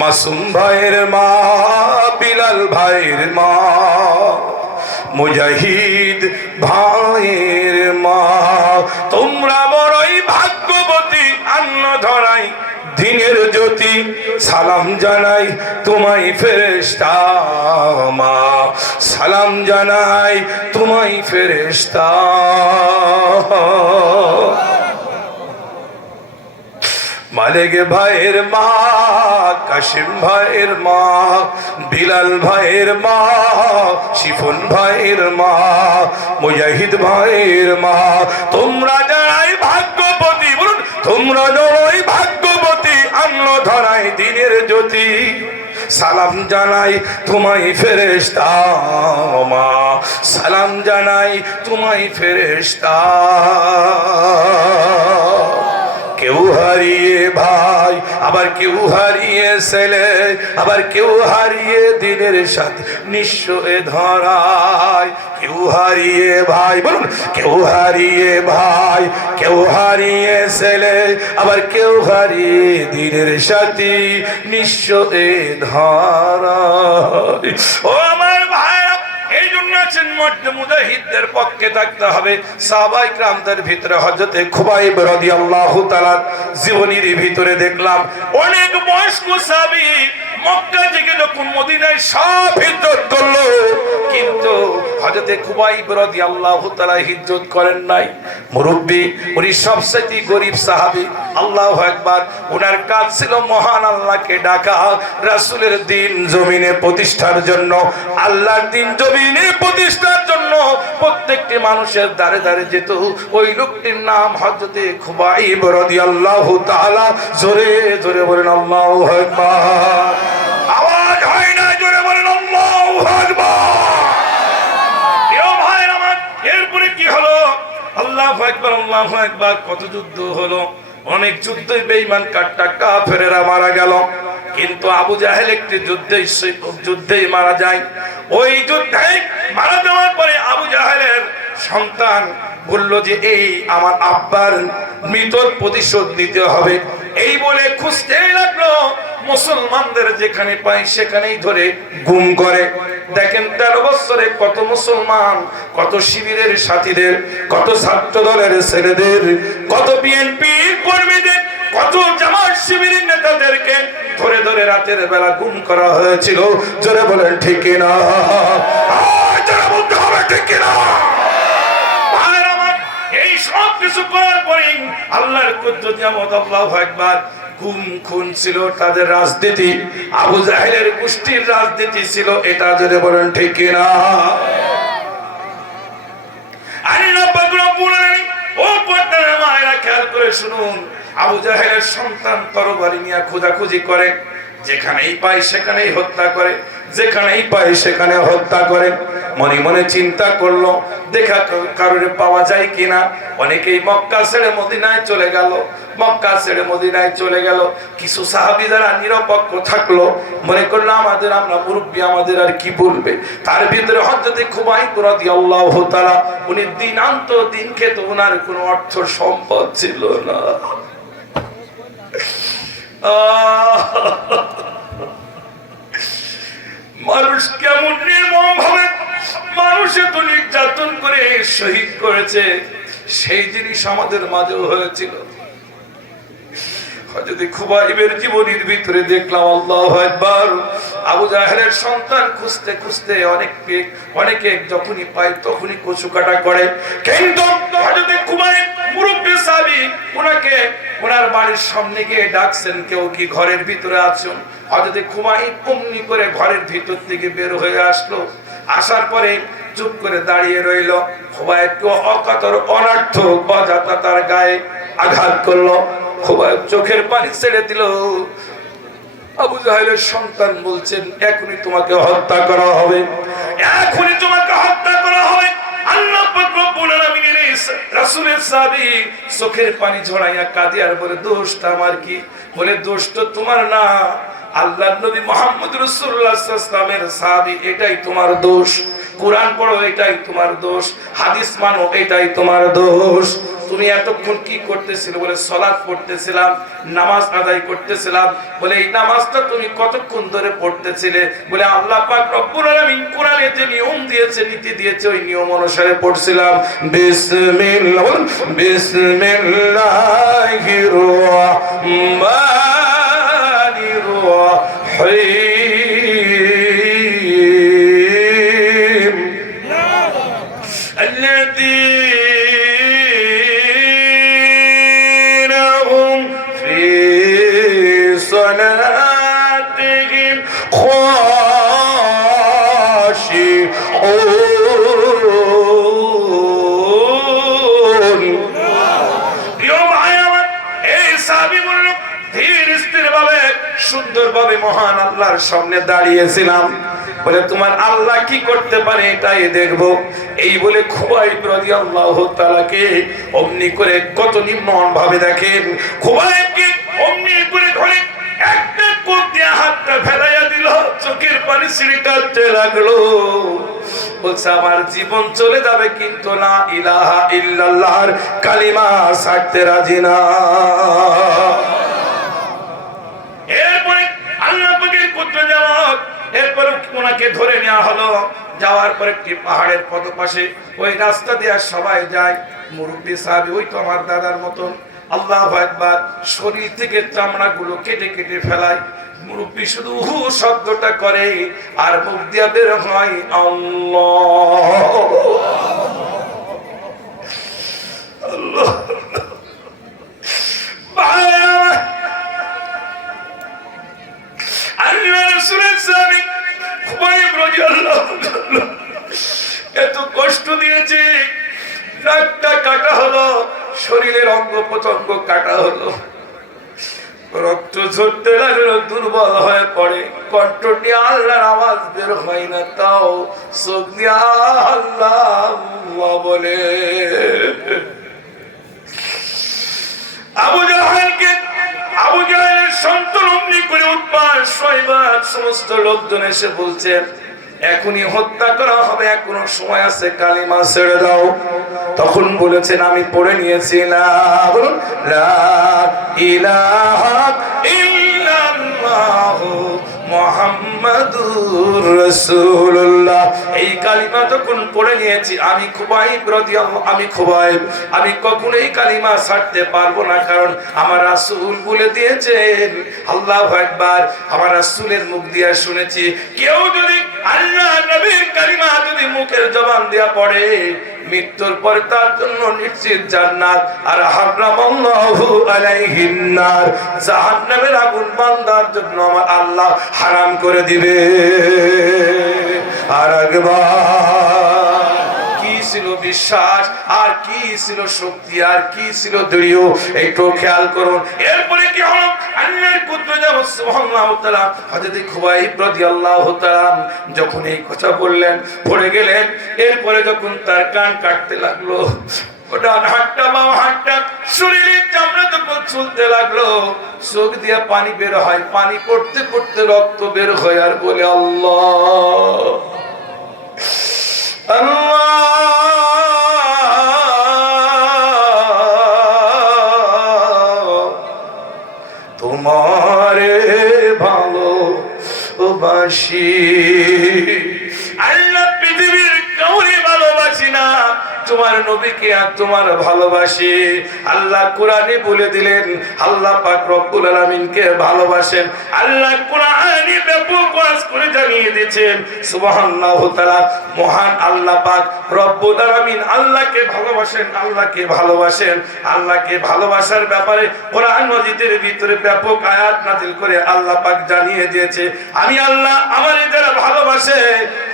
মাসুম ভাইয়ের মা, বিলাল ভাইয়ের মা, মুজাহিদ ভাইয়ের মা, তোমরা বড়ই ভাগ্যবতী, আন্ন ধরাই দিনের জ্যোতি, সালাম জানাই তোমায় ফেরেশতা মা, সালাম জানাই তোমায় ফেরেশতা। মালিক ভাইয়ের মা, কাশিম ভাইয়ের মা, বিলাল ভাইয়ের মা, শিফন ভাইয়ের মা, মুজাহিদ ভাইয়ের মা, তোমরা যারাই ভাগ্যবতী, বলুন তোমরা যারাই ভাগ্যবতী, আনলো ধরাই দিনের জ্যোতি, সালাম জানাই তোমায় ফেরেশতা মা, সালাম জানাই তোমায় ফেরেশতা। কেউ হারিয়ে ভাই, আবার কেউ হারিয়ে ছেলে, আবার কেউ হারিয়ে দিনের সাথে নিঃস্ব এ ধরায়। কেউ হারিয়ে ভাই, বলুন কেউ হারিয়ে ভাই, কেউ হারিয়ে ছেলে, আবার কেউ হারিয়ে দিনের সাথে নিঃস্ব এ ধরায়। ও আমার ভাই, এই জন্য আছেন মুজাহিদদের পক্ষে থাকতে হবে। সাহাবায়ে কিরামদের ভিতরে হযরত খুবাইব রাদিয়াল্লাহু তাআলা জীবনীর ভিতরে দেখলাম অনেক বয়স্ক সাহাবী মক্কা থেকে যখন মদিনায় সব হিজরত করলো, কিন্তু হযরত খুবাইব রাদিয়াল্লাহু তাআলা হিজরত করেন নাই। মুরব্বি, উনি সবচেয়ে গরীব সাহাবী। আল্লাহু আকবার। ওনার কাজ ছিল মহান আল্লাহকে ডাকা, রাসূলের দ্বীন জমিনে প্রতিষ্ঠার জন্য, আল্লাহর দ্বীন জমিনে প্রতিষ্ঠার জন্য প্রত্যেকটি মানুষের দ্বারে দ্বারে যেত। ওই লোকটির নাম হযরত খুবাইব রাদিয়াল্লাহু তাআলা। জোরে জোরে বলেন আল্লাহু আকবার। আওয়াজ হয় না, জোরে বলেন আল্লাহু আকবার। প্রিয় ভাইরা আমার, এরপরে কি হলো? আল্লাহু আকবার, আল্লাহু আকবার। কত যুদ্ধ হলো, অনেক যুদ্ধে বেঈমান কাফেরেরা মারা গেল, কিন্তু আবু জাহেল একটি যুদ্ধেই মারা যায়। ওই যুদ্ধে মারা যাওয়ার পরে আবু জাহেলের সন্তান বলল যে এই আমার আব্বার মৃত্যুর প্রতিশোধ নিতে হবে। এই বলে খুঁজতে লাগলো, মুসলমানদের যেখানে পায় সেখানেই ধরে গুম করে। দেখেন 13 বছরে কত মুসলমান, কত শিবিরের সাথীদের, কত ছাত্র দলের ছেলেদের, কত বিএনপি কর্মীদের, কত জামাত শিবিরের নেতাদেরকে ধরে ধরে রাতের বেলা গুম করা হয়েছিল। জোরে বলেন ঠিক কিনা? জোরে বলতে হবে ঠিক কিনা? এই সব কিছু করার পরে আল্লাহর কুদরত নিয়ামত, আল্লাহু আকবার, গুম খুন ছিল তাদের রাজনীতি, আবু জাহেলের গোষ্ঠীর রাজনীতি ছিল এটা। জোরে বলেন ঠিক কিনা? আল্লাহ পাক রব্বুল আলামিন, ও পর্দার মায়েরা খেয়াল করে শুনুন, আবু জাহেলের সন্তান তরবারি নিয়ে খোঁজাখুঁজি করে, যেখানেই পায় সেখানেই হত্যা করে, যেখানেই পায় সেখানে হত্যা করে। মনে মনে চিন্তা করলো দেখা কারোর পাওয়া যায় কিনা। অনেকেই মক্কা ছেড়ে মদিনায় চলে গেল, মক্কা ছেড়ে মদিনায় চলে গেল। কিছু সাহাবী যারা নিরপেক্ষ থাকলো, মনে করলো আমরা মুরব্বী, আমাদের আর কি বলবে। তার ভিতরে হযরত খুবাইব রাদিয়াল্লাহু তাআলা, উনি দিন আনতো দিন খেত, ওনার কোনো অর্থ সম্পদ ছিল না। মানুষ কেমন নির্মম ভাবে মানুষে তো নির্যাতন করে শহীদ করেছে, সেই জিনিস আমাদের মাঝেও হয়েছিল। হযরত খুবাইবের জীবনীর ভিতরে দেখলাম, আল্লাহু আকবার, আবু জাহেলের সন্তান খুঁজতে খুঁজতে অনেকে যখনই পায় তখনই কচুকাটা করে। কিন্তু হযরত খুবাইব মুরব্বি সাহাবী, ওনাকে ওনার বাড়ির সামনে গিয়ে ডাকছেন, কেউ কি ঘরের ভিতরে আছেন? হযরত খুবাইব অমনি করে ঘরের ভিতর থেকে বের হয়ে আসলো। আসার পরে চুপ করে দাঁড়িয়ে রইল। খুবাইবকে অকাতর অনার্থক বাজাটা তার গায়ে আঘাত করলো। খুবাইব চোখের পানি ছেড়ে দিল। আবু জাহেলের সন্তান বলছেন, এখনই তোমাকে হত্যা করা হবে, এখনই তোমাকে হত্যা করা হবে। আল্লাহ পাক রব্বুল আলামিনের রাসূলের সাহাবী চোখের পানি ঝরাইয়া কাঁদে আর বলে, দোষটা আমার কি? বলে, দোষ তো তোমার না, আল্লাহর নবী মুহাম্মদ রাসূলুল্লাহ সাল্লাল্লাহু আলাইহি ওয়াসাল্লামের সাহাবী, এটাই তোমার দোষ। কুরআন পড়ো, এটাই তোমার দোষ। হাদিস মানো, এটাই তোমার দোষ। তুমি এতক্ষণ কি করতেছিলে? বলে, সালাত পড়তেছিলাম, নামাজ আদায় করতেছিলাম। বলে, এই নামাজটা তুমি কতক্ষণ ধরে পড়তেছিলে? বলে, আল্লাহ পাক রব্বুল আলামিন কোরআনে যে নিয়ম দিয়েছে, নীতি দিয়েছে, ওই নিয়ম অনুসারে পড়ছিলাম। বিসমিল্লাহ, বিসমিল্লাহির রাহমানির রাহিম الذين هم في صلاتهم خاشعون يوم عيامت এই সাহাবী বলল, ধীর স্থির ভাবে সুন্দরভাবে মহান আল্লাহর সামনে দাঁড়িয়েছিলাম। বলে, তোমার আল্লাহ কি করতে পারে এটাই দেখবো। এই বলে খুবাইব রাদিয়াল্লাহু তাআলাকে অমনি করে কত নির্মম ভাবে দেখেন, খুবাইবকে অমনি করে ধরে একটা কোপ দিয়ে হাতটা ফেলাইয়া দিল, চোখের পানি ছিটকাতে লাগলো। বলছে, আমার জীবন চলে যাবে কিন্তু লা ইলাহা ইল্লাল্লাহর কালিমা ছাড়তে রাজি না। এরপরে আল্লাহ পাকের কুদরত জামাত, এরপরে ওনাকে ধরে নেওয়া হলো। যাওয়ার পর একটি পাহাড়ের পদপাশে, ওই রাস্তা দিয়ে সবাই যায়। মুরব্বি সাহাবী, ওই তো আমার দাদার মতন, আল্লাহু আকবার, শরীর থেকে চামড়াগুলো কেটে কেটে ফেলায়। মুরব্বি শুধু হু শব্দটা করে আর মুখ দিয়ে বের হয় আল্লাহ আল্লাহ। এত কষ্ট দিয়েছে, নাকটা কাটা হলো, শরীরের অঙ্গ প্রত্যঙ্গ কাটা হলো, রক্ত ঝরতে লাগলো, দুর্বল হয়ে পড়ে, কণ্ঠ দিয়ে আল্লাহর আওয়াজ বের হয় না, তাও চোখ দিয়ে আল্লাহ বলে। আবু জাহেলকে, আবু জাহেলের সন্তান অমনি করে উৎপাত, শয়বাত, সমস্ত লোকজন এসে বলছেন, এখনই হত্যা করা হবে, এখনো সময় আছে, কালিমা ছেড়ে দাও। তখন বলেছেন, আমি পড়ে নিয়েছি লা ইলাহা ইল্লাল্লাহু মুহাম্মাদুর রাসূলুল্লাহ। এই কালিমা যখন পড়ে নিয়েছি আমি আমি কখনো এই কালিমা ছাড়তে পারবো না, কারণ আমার রাসূল বলে দিয়েছেন। আল্লাহু আকবার। আমার রাসূলের মুখ দিয়ে শুনেছি, কেউ যদি আল্লাহ নবীর কালিমা যদি মুখের জবান দিয়া পড়ে, মৃত্যুর পর তার জন্য নিশ্চিত জান্নাত, আর হারামাল্লাহু আলাইহিন নার, জাহান্নামের আগুন বান্দার জন্য আমার আল্লাহ হারাম করে দিবে। আর একবার কি ছিল বিশ্বাস, আর কি ছিল শক্তি, আর কি ছিল দৃঢ়, একটু খেয়াল করুন। এরপরে কি হলো, আল্লাহর পুত্র সুবহানাহু ওয়া তাআলা হযরত খুবাইব রাদিয়াল্লাহু তাআলা যখন এই কথা বললেন, পড়ে গেলেন। এরপরে যখন তার কান কাটতে লাগলো, ওটা হাতটা বাম হাতটা শরীরের চামড়া তখন চলতে লাগলো, চোখ দিয়ে পানি বের হয়, পানি পড়তে পড়তে রক্ত বের হয়, আর বলে আল্লাহ তোমারে ভালোবাসি। আল্লাহ পৃথিবীর কাউরে ভালোবাসি না, তোমার নবীকে আর তোমার ভালোবাসি। আল্লাহ কোরআনে বলে দিলেন, আল্লাহ পাক রব্বুল আলামিনকে ভালোবাসেন। আল্লাহ কোরআনে ব্যাপক ওয়াজ করে জানিয়ে দিয়েছেন সুবহানাহু তাআলা, মহান আল্লাহ পাক রব্বুল আলামিন আল্লাহকে ভালোবাসেন, আল্লাহকে ভালোবাসেন। আল্লাহকে ভালোবাসার ব্যাপারে কোরআন মাজিদের ভিতরে ব্যাপক আয়াত নাযিল করে আল্লাহ পাক জানিয়ে দিয়েছে, আমি আল্লাহ আমারে যারা ভালোবাসে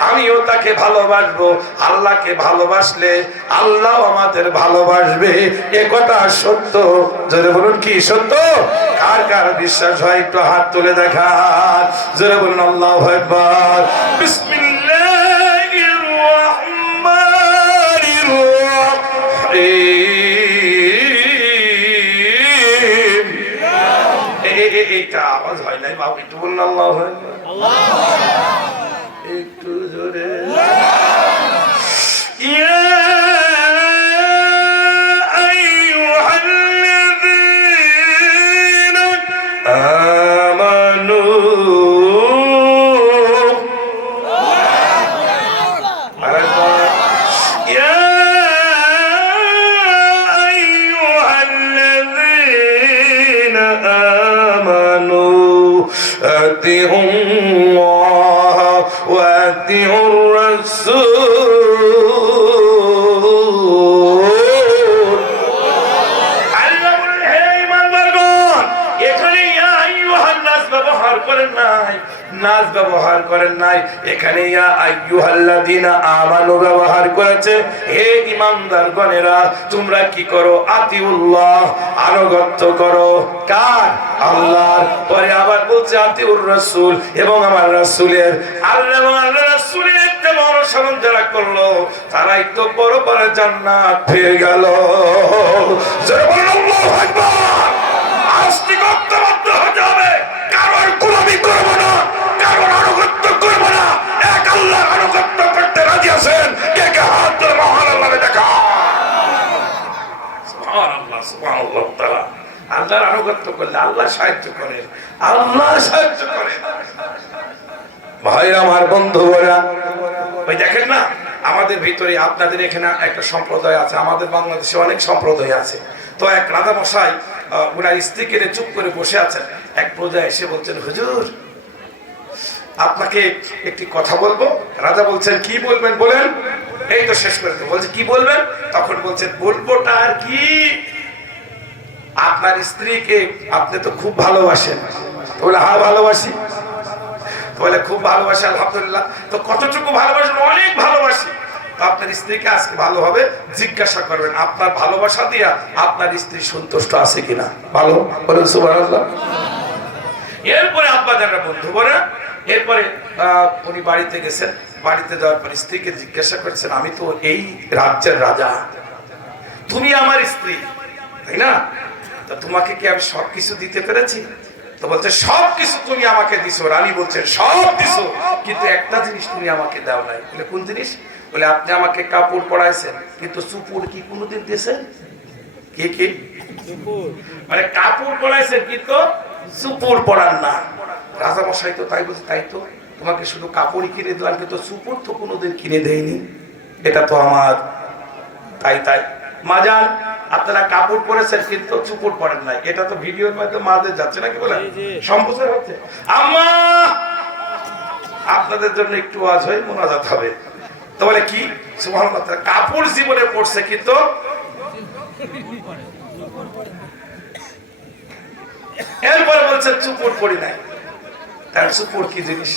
আমিও তাকে ভালোবাসবো। আল্লাহকে ভালোবাসলে আল্লাহ আমাদের ভালোবাসবে, এ কথা সত্য। জোরে বলুন, কি সত্য? কার কার বিশ্বাস হয় একটু হাত তুলে দেখান। জোরে বলুন আল্লাহু আকবার। বিসমিল্লাহির রাহমানির রাহিম। এইটা আওয়াজ হয় নাই বাবু, একটু বলুন আল্লাহু আকবার। একটু জোরে। নাস ব্যবহার করেন নাই, এখানে ইয়া আইয়ুহাল্লাযীনা আমানু ব্যবহার করেছে। হে ঈমানদারগণেরা, তোমরা কি করো? আতিউল্লাহ, আনুগত্য করো। কার? আল্লাহর। পরে আবার বলছে আতিউর রাসূল, এবং আমার রাসূলের। আল্লাহ এবং আল্লাহর রাসূলের ইত্তেবা অনুসরণ যারা করলো, তারাই তো পরপরে জান্নাত পেয়ে গেল। জোরে বলুন আল্লাহু আকবার। আস্তিক ঐক্যবদ্ধ হতে হবে, কারোর গোলামি করব না, কারোর আনুগত্য করব না। এক আল্লাহর আনুগত্য করতে রাজি আছেন? কে কে হাত ধরে মহান আল্লাহকে দেখা। সুবহানাল্লাহ, সুবহানাল্লাহ তাআলা। আল্লাহর আনুগত্য করলে আল্লাহ সাহায্য করেন, আল্লাহ সাহায্য করেন। ভাই আমার, বন্ধুরা, ওই দেখেন না, আমাদের ভিতরে আপনাদের এখানে একটা সম্প্রদায় আছে, আমাদের বাংলাদেশে অনেক সম্প্রদায় আছে। তো এক রাজা মশাই ওনার স্ত্রীকে চুপ করে বসে আছেন। এক প্রজা এসে বলছেন, হুজুর আপনাকে একটি কথা বলবো। রাজা বলছেন, কি বলবেন বলেন। এই তো শেষ করে বলছে, কি বলবেন? তখন বলছেন, বলবোটা আর কি, আপনার স্ত্রীকে আপনি তো খুব ভালোবাসেন। বলে, হ্যাঁ ভালোবাসি। বলে, খুব ভালোবাসি, আলহামদুলিল্লাহ। তো কতটুকু ভালোবাসেন? অনেক ভালোবাসি। আপনার স্ত্রীকে আজকে ভালোভাবে জিজ্ঞাসা করবেন, আপনার ভালোবাসা দিয়া আপনার স্ত্রী সন্তুষ্ট আছে কিনা। ভালো বলেন সুবহানাল্লাহ। এরপরে আব্বা যারা বন্ধু বলে, এরপরে উনি বাড়িতে গেছেন। বাড়িতে যাওয়ার পর স্ত্রীকে জিজ্ঞাসা করছেন, আমি তো এই রাজ্যের রাজা, তুমি আমার স্ত্রী, তাই না? তো তোমাকে কি আমি সবকিছু দিতে পেরেছি? তো বলছে, সবকিছু তুমি আমাকে দিছো। রানী বলছেন, সব দিছো, কিন্তু একটা জিনিস তুমি আমাকে দাও নাই। বলে, কোন জিনিস? বলে, আপনি আমাকে কাপড় পরাইছেন, কিন্তু চুপুর কি কোনোদিন দিয়েছেন? কি কি? মানে কাপড় পরাইছেন কিন্তু চুপুর পরান না। রাজামশাই তো তাই বলছে, তাই তো তোমাকে শুধু কাপড়ই কিনে দেওয়ার, তো সুপুর তো কোনোদিন কিনে দেয়নি। এটা তো আমার তাই তাই মাজান আপনারা কাপড় পরেছেন কিন্তু চুপুর পরেন নাই, এটা তো ভিডিওর মাধ্যমে মাঝে যাচ্ছে নাকি বলেন, সম্প্রচার হচ্ছে। আম্মা আপনাদের জন্য একটু আওয়াজ হয়ে মোনাজাত হবে। তো বলে কি সুবহানাল্লাহ, কাপড় জীবনে পড়ছে কিন্তু এরপরে বলছে চুপুর পড়ি নাই। তার চুপুর কি জিনিস?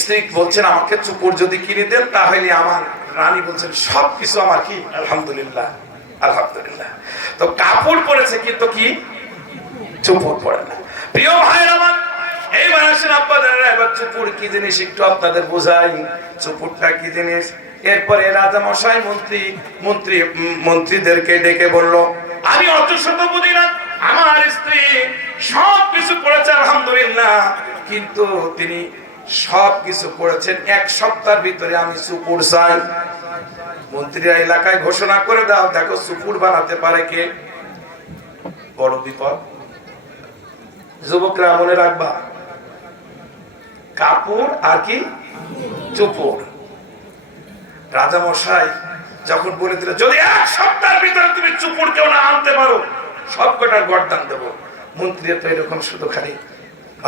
স্ত্রী বলছেন আমাকে চুপুর যদি কিনে দেন তাহলে আমার রানী বলছেন সবকিছু আমার কি আলহামদুলিল্লাহ আলহামদুলিল্লাহ। তো কাপড় পরেছে কিন্তু কি চুপুর পরে না। প্রিয় ভাইরা আমার, এইবার আসেন আপনাদের এবার চুপুর কি জিনিস একটু আপনাদের বোঝাই, চুপুরটা কি জিনিস। এরপরে রাজা মশাই মন্ত্রীদেরকে ডেকে বলল, আমি অত শত বুঝি না, আমার স্ত্রী সবকিছু পড়েছে আলহামদুলিল্লাহ, কিন্তু তিনি সবকিছু পড়েছেন এক সপ্তাহের ভিতরে, আমি চুপুর চাই। মন্ত্রীরা এলাকায় ঘোষণা করে দাও, দেখো চুপুর বানাতে পারে কে। বড় বিপদ। যুবকরা মনে রাখবা, কাপড় আর কি চুপুর। রাজামশাই যখন বলে দিল যদি এক সপ্তাহের ভিতরে তুমি চুপুর কেউ না আনতে পারো সব কটার গর্দান দেবো। মন্ত্রী তো এরকম শুধু খালি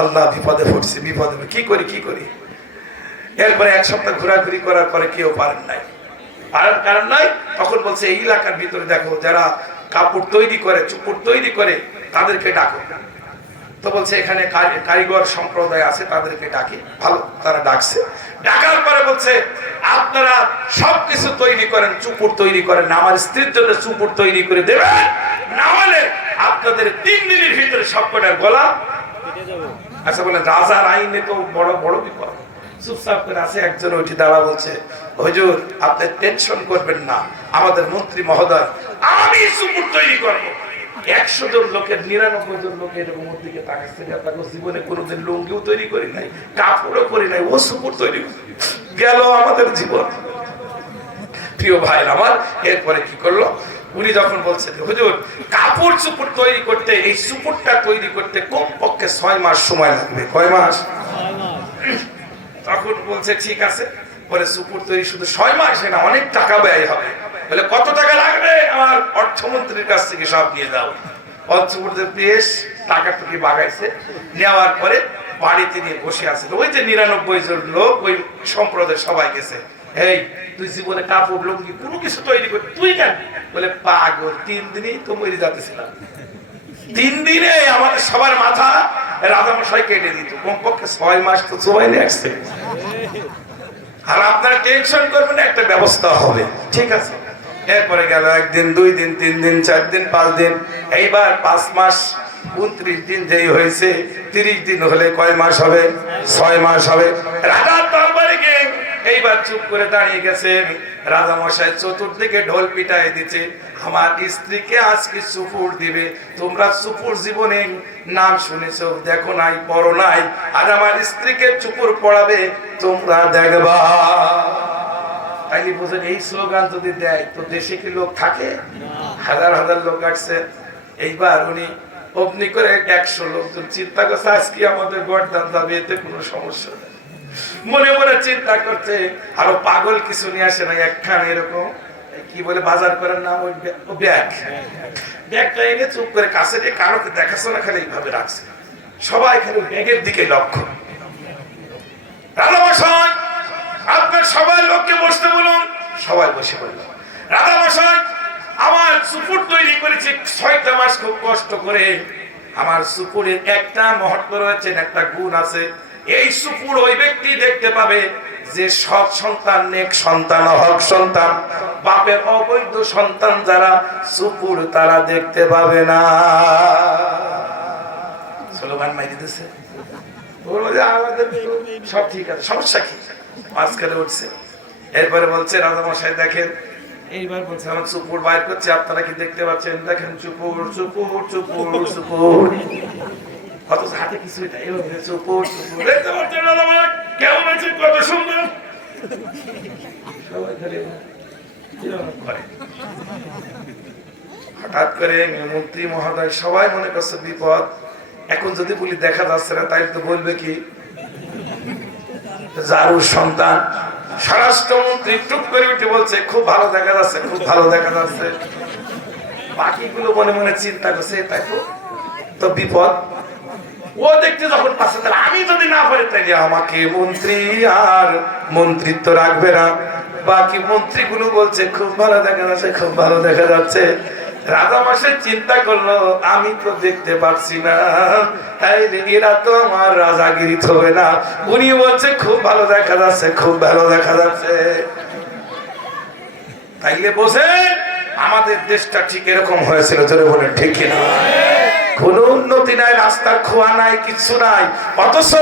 আল্লাহ বিপদে পড়ছি, বিপদে কি করি কি করি। এরপরে এক সপ্তাহ ঘোরাঘুরি করার পরে কেউ পারেন নাই, পারার কারণ নাই। তখন বলছে এই এলাকার ভিতরে দেখো যারা কাপড় তৈরি করে চুপুর তৈরি করে তাদেরকে ডাকো। তো বলছে এখানে কারিগর সম্প্রদায় আছে তাদেরকে ডাকি। ভালো, তারা ডাকছে। ডাকার পরে বলছে আপনারা সবকিছু তৈরি করেন, চুপুর তৈরি করেন, আমার স্ত্রীর জন্য চুপুর তৈরি করে দেবেন, না হলে আপনাদের 3 দিনের ভিতরে সবকটার গলা কেটে যাবে। আচ্ছা বলেন রাজার আইনে তো বড় বড় বিপদ। চুপচাপ করে আছে একজন ওইটি দাঁড়া বলছে হুজুর আপনি টেনশন করবেন না, আমাদের মন্ত্রী মহোদয় আমি চুপুর তৈরি করবো। 100 জন লোকের 99 জন লোকের দিকে তাকাচ্ছে, জীবনে কোনোদিন লুঙ্গিও তৈরি করি নাই, কাপড়ও করি নাই, ও চুপুর তৈরি গেল আমাদের জীবন। প্রিয় ভাই আমার, এরপরে কি করলো উনি যখন বলছেন হুজুর কাপড় চুপুর তৈরি করতে, এই চুপুরটা তৈরি করতে কমপক্ষে 6 মাস সময় লাগবে। কয় মাস? তখন বলছে ঠিক আছে, পরে চুপুর তৈরি শুধু 6 মাস না, অনেক টাকা ব্যয় হবে। বলে কত টাকা লাগবে? আমার অর্থমন্ত্রীর কাছ থেকে সব নিয়ে যাও। অর্থমন্ত্রীর পেশ টাকা টুকি বাগাইছে, নেওয়ার পরে বাড়িতে নিয়ে বসে আছে। ওই যে 99 জন লোক ওই সম্প্রদায় সবাই গেছে, এই তুই জীবনে কাপড় লুঙ্গি কোনো কিছু তৈরি করবি তুই কেন? বলে পাগল, 3 দিনই তো মরে যাতেছিলাম, 3 দিনে আমাদের সবার মাথা রাজামশাই কেটে দিত। কমপক্ষে 6 মাস তো সময় লাগছে। আর আপনারা টেনশন করবেন না, একটা ব্যবস্থা হবে। ঠিক আছে। এরপরে গেল 1 দিন 2 দিন 3 দিন 4 দিন 5 দিন, এইবার 5 মাস 29 দিন যেই হয়েছে, 30 দিন হলে কয় মাস হবে? 6 মাস হবে। রাজার দরবারে গিয়ে এইবার চুপ করে দাঁড়িয়ে গেছেন। রাজামশাই চতুর্দিকে ঢোল পিটাই দিচ্ছে, আমার স্ত্রীকে আজকে চুপুর দিবে। তোমরা চুপুর জীবনে নাম শুনেছো, দেখো নাই, পড়ো নাই, আর আমার স্ত্রীকে চুপুর পড়াবে, তোমরা দেখবা। তাইলে বুঝেন এই স্লোগান যদি দেয় তো দেশে কি লোক থাকে? হাজার হাজার লোক আসছে। এইবার উনি অগ্নি করে 100 লোকজন চিন্তা করছে আজকে আমাদের গর্দান যাবে, এতে কোনো সমস্যা নেই। মনে মনে চিন্তা করছে আরো পাগল কিছু নিয়ে আসে না, একখান এরকম কি বলে বাজার করার নাম, ওই ব্যাগ, ব্যাগটা এনে চুপ করে কাছে দিয়ে কারোকে দেখাচ্ছে না, খালি এইভাবে রাখছে। সবাই খালি ব্যাগের দিকে লক্ষ্য। রাজামশাই আপনার সবাই লোককে বসতে বলুন। সবাই বসে বলল রাজামশাই আমার চুপুর তৈরি করেছি 6টা মাস খুব কষ্ট করে। আমার চুপুরের একটা মহত্ব রয়েছে, একটা গুণ আছে। এই চুপুর ওই ব্যক্তি দেখতে পাবে যে সৎ সন্তান, নেক সন্তান, হক সন্তান, বাপের অবৈধ সন্তান যারা চুপুর তারা দেখতে পাবে না। স্লোগান মাইরে দিতেছে, সব ঠিক আছে, সমস্যা কি? মাঝখানে উঠছে। এরপরে বলছে রাজামশাই দেখেন, এইবার বলছে আমার চুপুর বাইর করছে, আপনারা কি দেখতে পাচ্ছেন? দেখেন চুপুর চুপুর চুপুর চুপুর, অথচ হাতে কিছুই নাই, চুপুর চুপুর দেখতে পাচ্ছেন। কেমন আছে? কত সুন্দর। সবাই খালি করে। হঠাৎ করে মন্ত্রী মহোদয় সবাই মনে করছে বিপদ। এখন যদি বলি দেখা যাচ্ছে না, তাই তো বলবে কি জারুর সন্তান। স্বরাষ্ট্রমন্ত্রী টুক করে উঠে বলছে খুব ভালো দেখা যাচ্ছে, খুব ভালো দেখা যাচ্ছে। বাকিগুলো মনে মনে চিন্তা করছে তাই তো বিপদ। ও দেখতে যখন পাচ্ছে, তাহলে আমি যদি না পারি তাহলে আমাকে মন্ত্রী আর মন্ত্রিত্ব রাখবে না। বাকি মন্ত্রীগুলো বলছে খুব ভালো দেখা যাচ্ছে, খুব ভালো দেখা যাচ্ছে। রাজা মশাই চিন্তা করলো আমি তো দেখতে পাচ্ছি না, তাইলে এরা তো আমার রাজাগিরি হবে না। উনি বলছে খুব ভালো দেখা যাচ্ছে, খুব ভালো দেখা যাচ্ছে। তাইলে বসে আমাদের দেশটা ঠিক এরকম হয়েছিল, জোরে বলেন ঠিক কিনা? কোনো উন্নতি নাই, রাস্তার খোয়া নাই, কিছু নাই, অথচ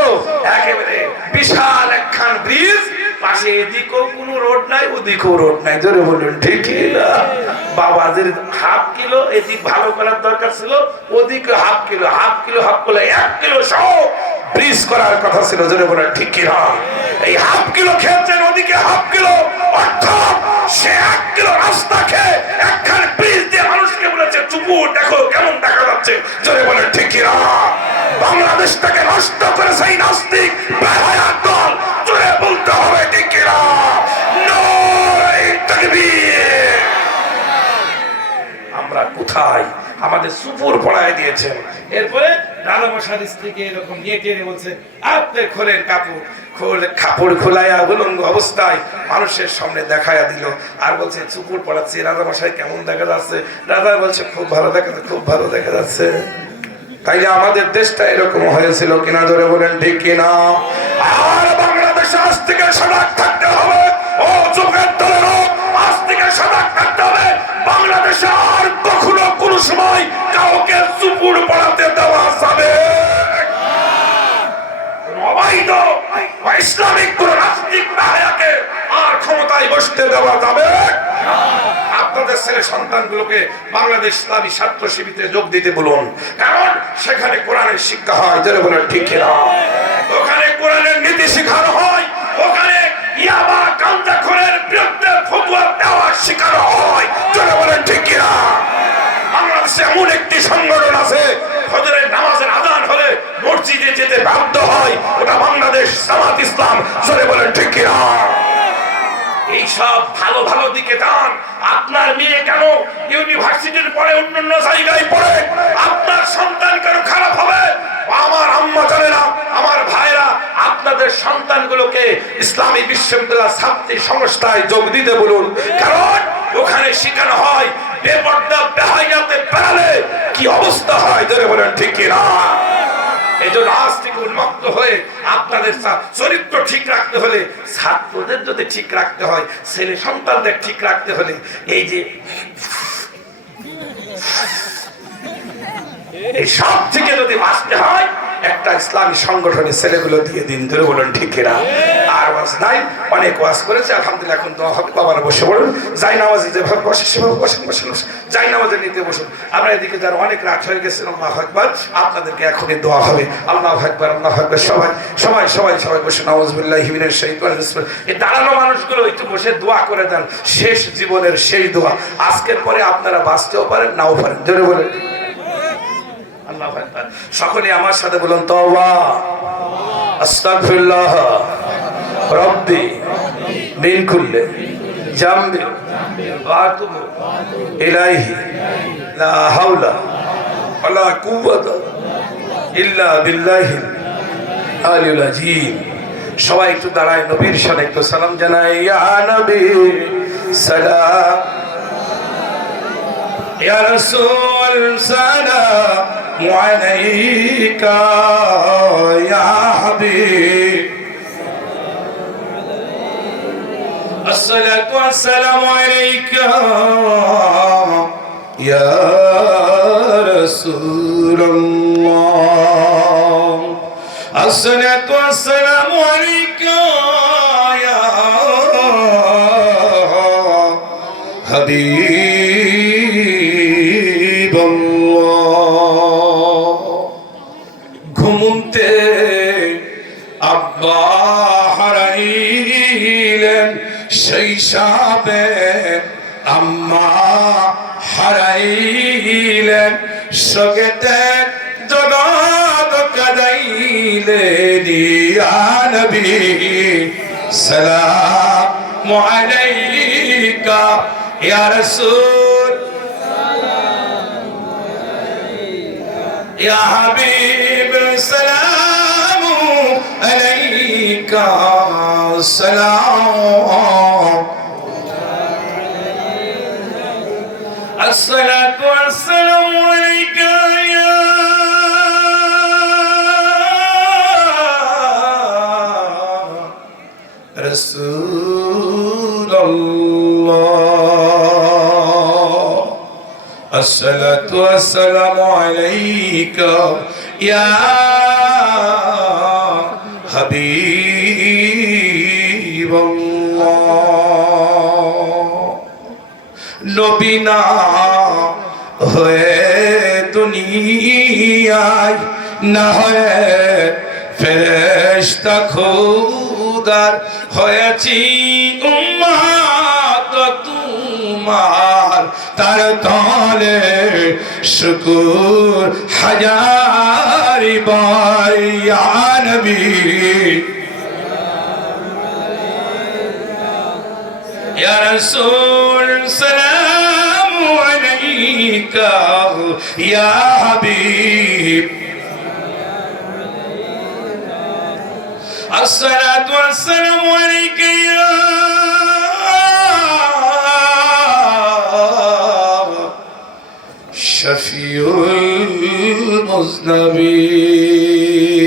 একেবারে বিশাল একখান ব্রিজ, পাশে এদিকেও কোনো রোড নাই, ওদিকেও রোড নাই, জোরে বলুন ঠিক কিনা? বাবাদের হাফ কিলো এদিক ভালো করার দরকার ছিল, ওদিকে half kilo, half kilo, half kilo, 1 kilo সহ ব্রিজ করার কথা ছিল, জোরে বলুন ঠিক কিনা? এই হাফ কিলো খেয়েছেন, ওদিকে হাফ কিলো, অর্থাৎ সে 1 কিলো রাস্তা খেয়ে একখান ব্রিজ দিয়ে মানুষকে বলেছে চুপু দেখো কেমন দেখা যাচ্ছে, জোরে বলেন ঠিক কিনা? বাংলাদেশটাকে নষ্ট করেছে এই নাস্তিক বেহায়াত দল, জোরে বলতে হবে ঠিক কিনা? নারে তাকবীর। আমরা কোথায়? আমাদের সুপুর পড়ায় দিয়েছেন। এরপরে রাজামশাইর স্ত্রীকে এরকম নিয়ে টেনে বলছে আপনি খোলেন কাপড়। কাপড় খোলাইয়া উলঙ্গ অবস্থায় মানুষের সামনে দেখাইয়া দিল, আর বলছে চুপুর পড়াচ্ছে। রাজামশাই কেমন দেখা যাচ্ছে? রাজা বলছে খুব ভালো দেখা যাচ্ছে, খুব ভালো দেখা যাচ্ছে। তাইলে আমাদের দেশটা এরকম হয়েছিল কিনা, ধরে বলেন ঠিক কিনা? আর বাংলাদেশে আজ থেকে সজাগ থাকতে হবে। ও যুগের দলেরও আজ থেকে সজাগ থাকতে হবে। বাংলাদেশে আর কখনো কোন সময় কাউকে চুপুর পড়াতে দেওয়া যাবে অবৈধ ইসলামিক কোন রাজনৈতিক নায়ককে আর ক্ষমতায় বসতে দেওয়া যাবে। আপনাদের ছেলে সন্তানগুলোকে বাংলাদেশ ইসলামী ছাত্র শিবিরে যোগ দিতে বলুন, কারণ সেখানে কোরআনের শিক্ষা হয়, যারা বলেন ঠিক কিনা? ওখানে কোরআনের নীতি শেখানো হয়, ওখানে ইয়াবা গাঁজাখোরের বিরুদ্ধে ফতোয়া দেওয়া শেখানো হয়, যারা বলেন ঠিক কিনা? বাংলাদেশে এমন একটি সংগঠন আছে ফজরের নামাজের আযান হলে মসজিদে যেতে বাধ্য হয়, ওটা বাংলাদেশ জামাত ইসলাম, যারা বলেন ঠিক কিনা? এইসব ভালো ভালো দিকে যান। আপনার মেয়ে কেন ইউনিভার্সিটির পরে অন্যান্য জায়গায় পড়ে, আপনার সন্তান কেন খারাপ হবে? আমার আম্মা জানেরা, আমার ভাইরা, আপনাদের সন্তানগুলোকে ইসলামী বিশ্ববিদ্যালয় ছাত্রী সংস্থায় যোগ দিতে বলুন, কারণ ওখানে শেখানো হয় বেপর্দা বেহায়াতে বেড়ালে কি অবস্থা হয়, যারা বলেন ঠিক কিনা? এই জন্য আজ থেকে উন্মুক্ত হয়ে আপনাদের চরিত্র ঠিক রাখতে হলে, ছাত্রদের যদি ঠিক রাখতে হয়, ছেলে সন্তানদের ঠিক রাখতে হলে, এই যে এই সব থেকে যদি বাঁচতে হয়, একটা ইসলামী সংগঠনে ছেলেগুলো দিয়ে দিন, ধরে বলেন ঠিক কিনা? আর ওয়াজ নাই, অনেক ওয়াজ করেছে আলহামদুলিল্লাহ। এখন দোয়া হবে, বাবারা বসে পড়ুন, যাই নামাজে যেভাবে বসে সেভাবে বসেন, বসেন, যাই নামাজে নিতে বসুন। আমরা এদিকে যারা অনেক রাত হয়ে গেছে, আল্লাহু আকবার, আপনাদেরকে এখনই দোয়া হবে। আল্লাহু আকবার, আল্লাহু আকবার। সবাই সবাই সবাই সবাই বসে নাউযুবিল্লাহি মিনাশ শাইতানির রাজিম। এই দাঁড়ানো মানুষগুলো একটু বসে দোয়া করে দেন, শেষ জীবনের সেই দোয়া। আজকের পরে আপনারা বাঁচতেও পারেন, নাও পারেন, জোরে বলেন আল্লাহু আকবার। সকলে আমার সাথে বলুন তওবা, আস্তাগফিরুল্লাহ রাব্বি মিন কুল্লি জামবি ওয়া আতুবু ইলাইহি লা হাওলা ওয়ালা কুওয়াতা ইল্লা বিল্লাহিল আলিয়্যিল আযীম। সবাই একটু দাঁড়ায়, নবীর শানে একটু সালাম জানাই। ইয়া নবী সালাম, ইয়া রাসূল সালাম আলাইকা, ইয়া হাবিব আসসালাতু ওয়াসসালামু আলাইকা, ইয়া রাসূলুল্লাহ আসসালাতু ওয়াসসালামু আলাইকা, ইয়া হাবিবাল্লাহ। ঘুমতে আব্বা হারাইলেন, সেই সাবে আম্মা হারাইলেন, সগেতে জগৎ দিলেনি ইয়া নবী সালাম আলাইকা ইয়া রাসূল ইয়া হাবিব সালাম আলাইকা সালাম الصلاة والسلام عليك يا رسول الله الصلاة والسلام عليك يا حبيب الله নবী না হয়ে দুনিয়ায় না হয়ে ফেরেশতা খোদার হয়েছি উম্মত তোমার তার তলে শুকর হাজার বার ইয়া নবী ইয়া রাসূল সালাম আলাইকা ইয়া হাবিব الصلاة والسلام عليك يا شفيع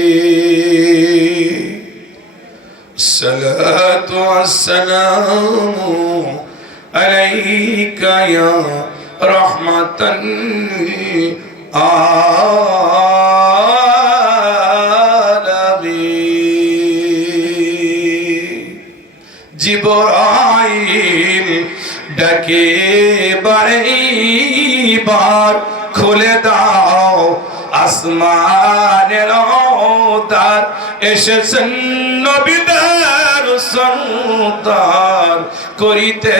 المذنبين الصلاة والسلام عليك يا رحمة জিবরাইল ডাকে বারবার খুলে দাও আসমানের দ্বার এসেছেন নবীদের সন্তান করিতে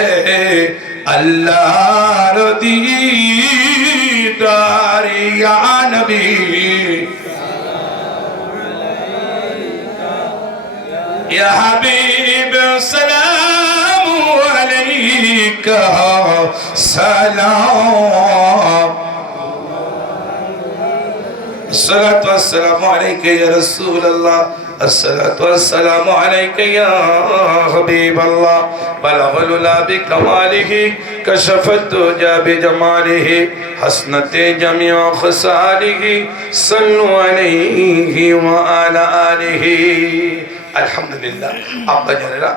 আল্লাহর দিদার ইয়া নবী يا حبيب سلام عليك سلام الصلاة والسلام عليك يا رسول الله الصلاة والسلام عليك يا حبيب الله بلغ العلا بكماله كشف الدجى بجماله حسنت جميع خصاله صلوا عليه وعلى آله আলহামদুলিল্লাহ। আব্বা জানেরা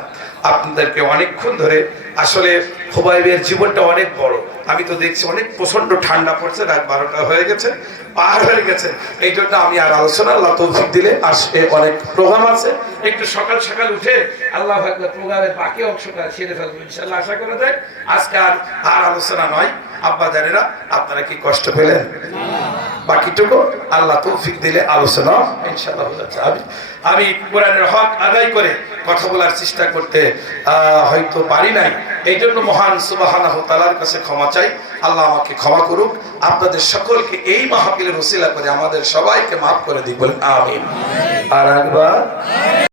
আপনাদেরকে অনেকক্ষণ ধরে আসলে হুবাইবের জীবনটা অনেক বড়। আমি তো দেখছি অনেক প্রচন্ড ঠান্ডা পড়ছে, রাত 12টা হয়ে গেছে, পার হয়ে গেছে। এই জন্য আমি আর আলোচনা আল্লাহ তৌফিক দিলে আসে অনেক প্রোগ্রাম আছে, একটু সকাল সকাল উঠে আল্লাহ আকবার প্রোগ্রামের বাকি অংশটা সেরে ফেলবো ইনশাআল্লাহ। আশা করা যায় আজকে আর আলোচনা নয়। আব্বা জানেরা আপনারা কি কষ্ট পেলেন? বাকিটুকু আল্লাহ তৌফিক দিলে আলোচনা ইনশাআল্লাহ হয়ে যাচ্ছে। আমি কোরআনের হক আদায় করে কথা বলার চেষ্টা করতে হয়তো পারি নাই, এই জন্য মহান সুবহানাহু তাআলার কাছে ক্ষমা চাই। আল্লাহ আমাকে ক্ষমা করুক, আপনাদের সকলকে এই মাহফিলের ওসিলা করে আমাদের সবাইকে মাফ করে দিই, বলেন আমিন। আর একবার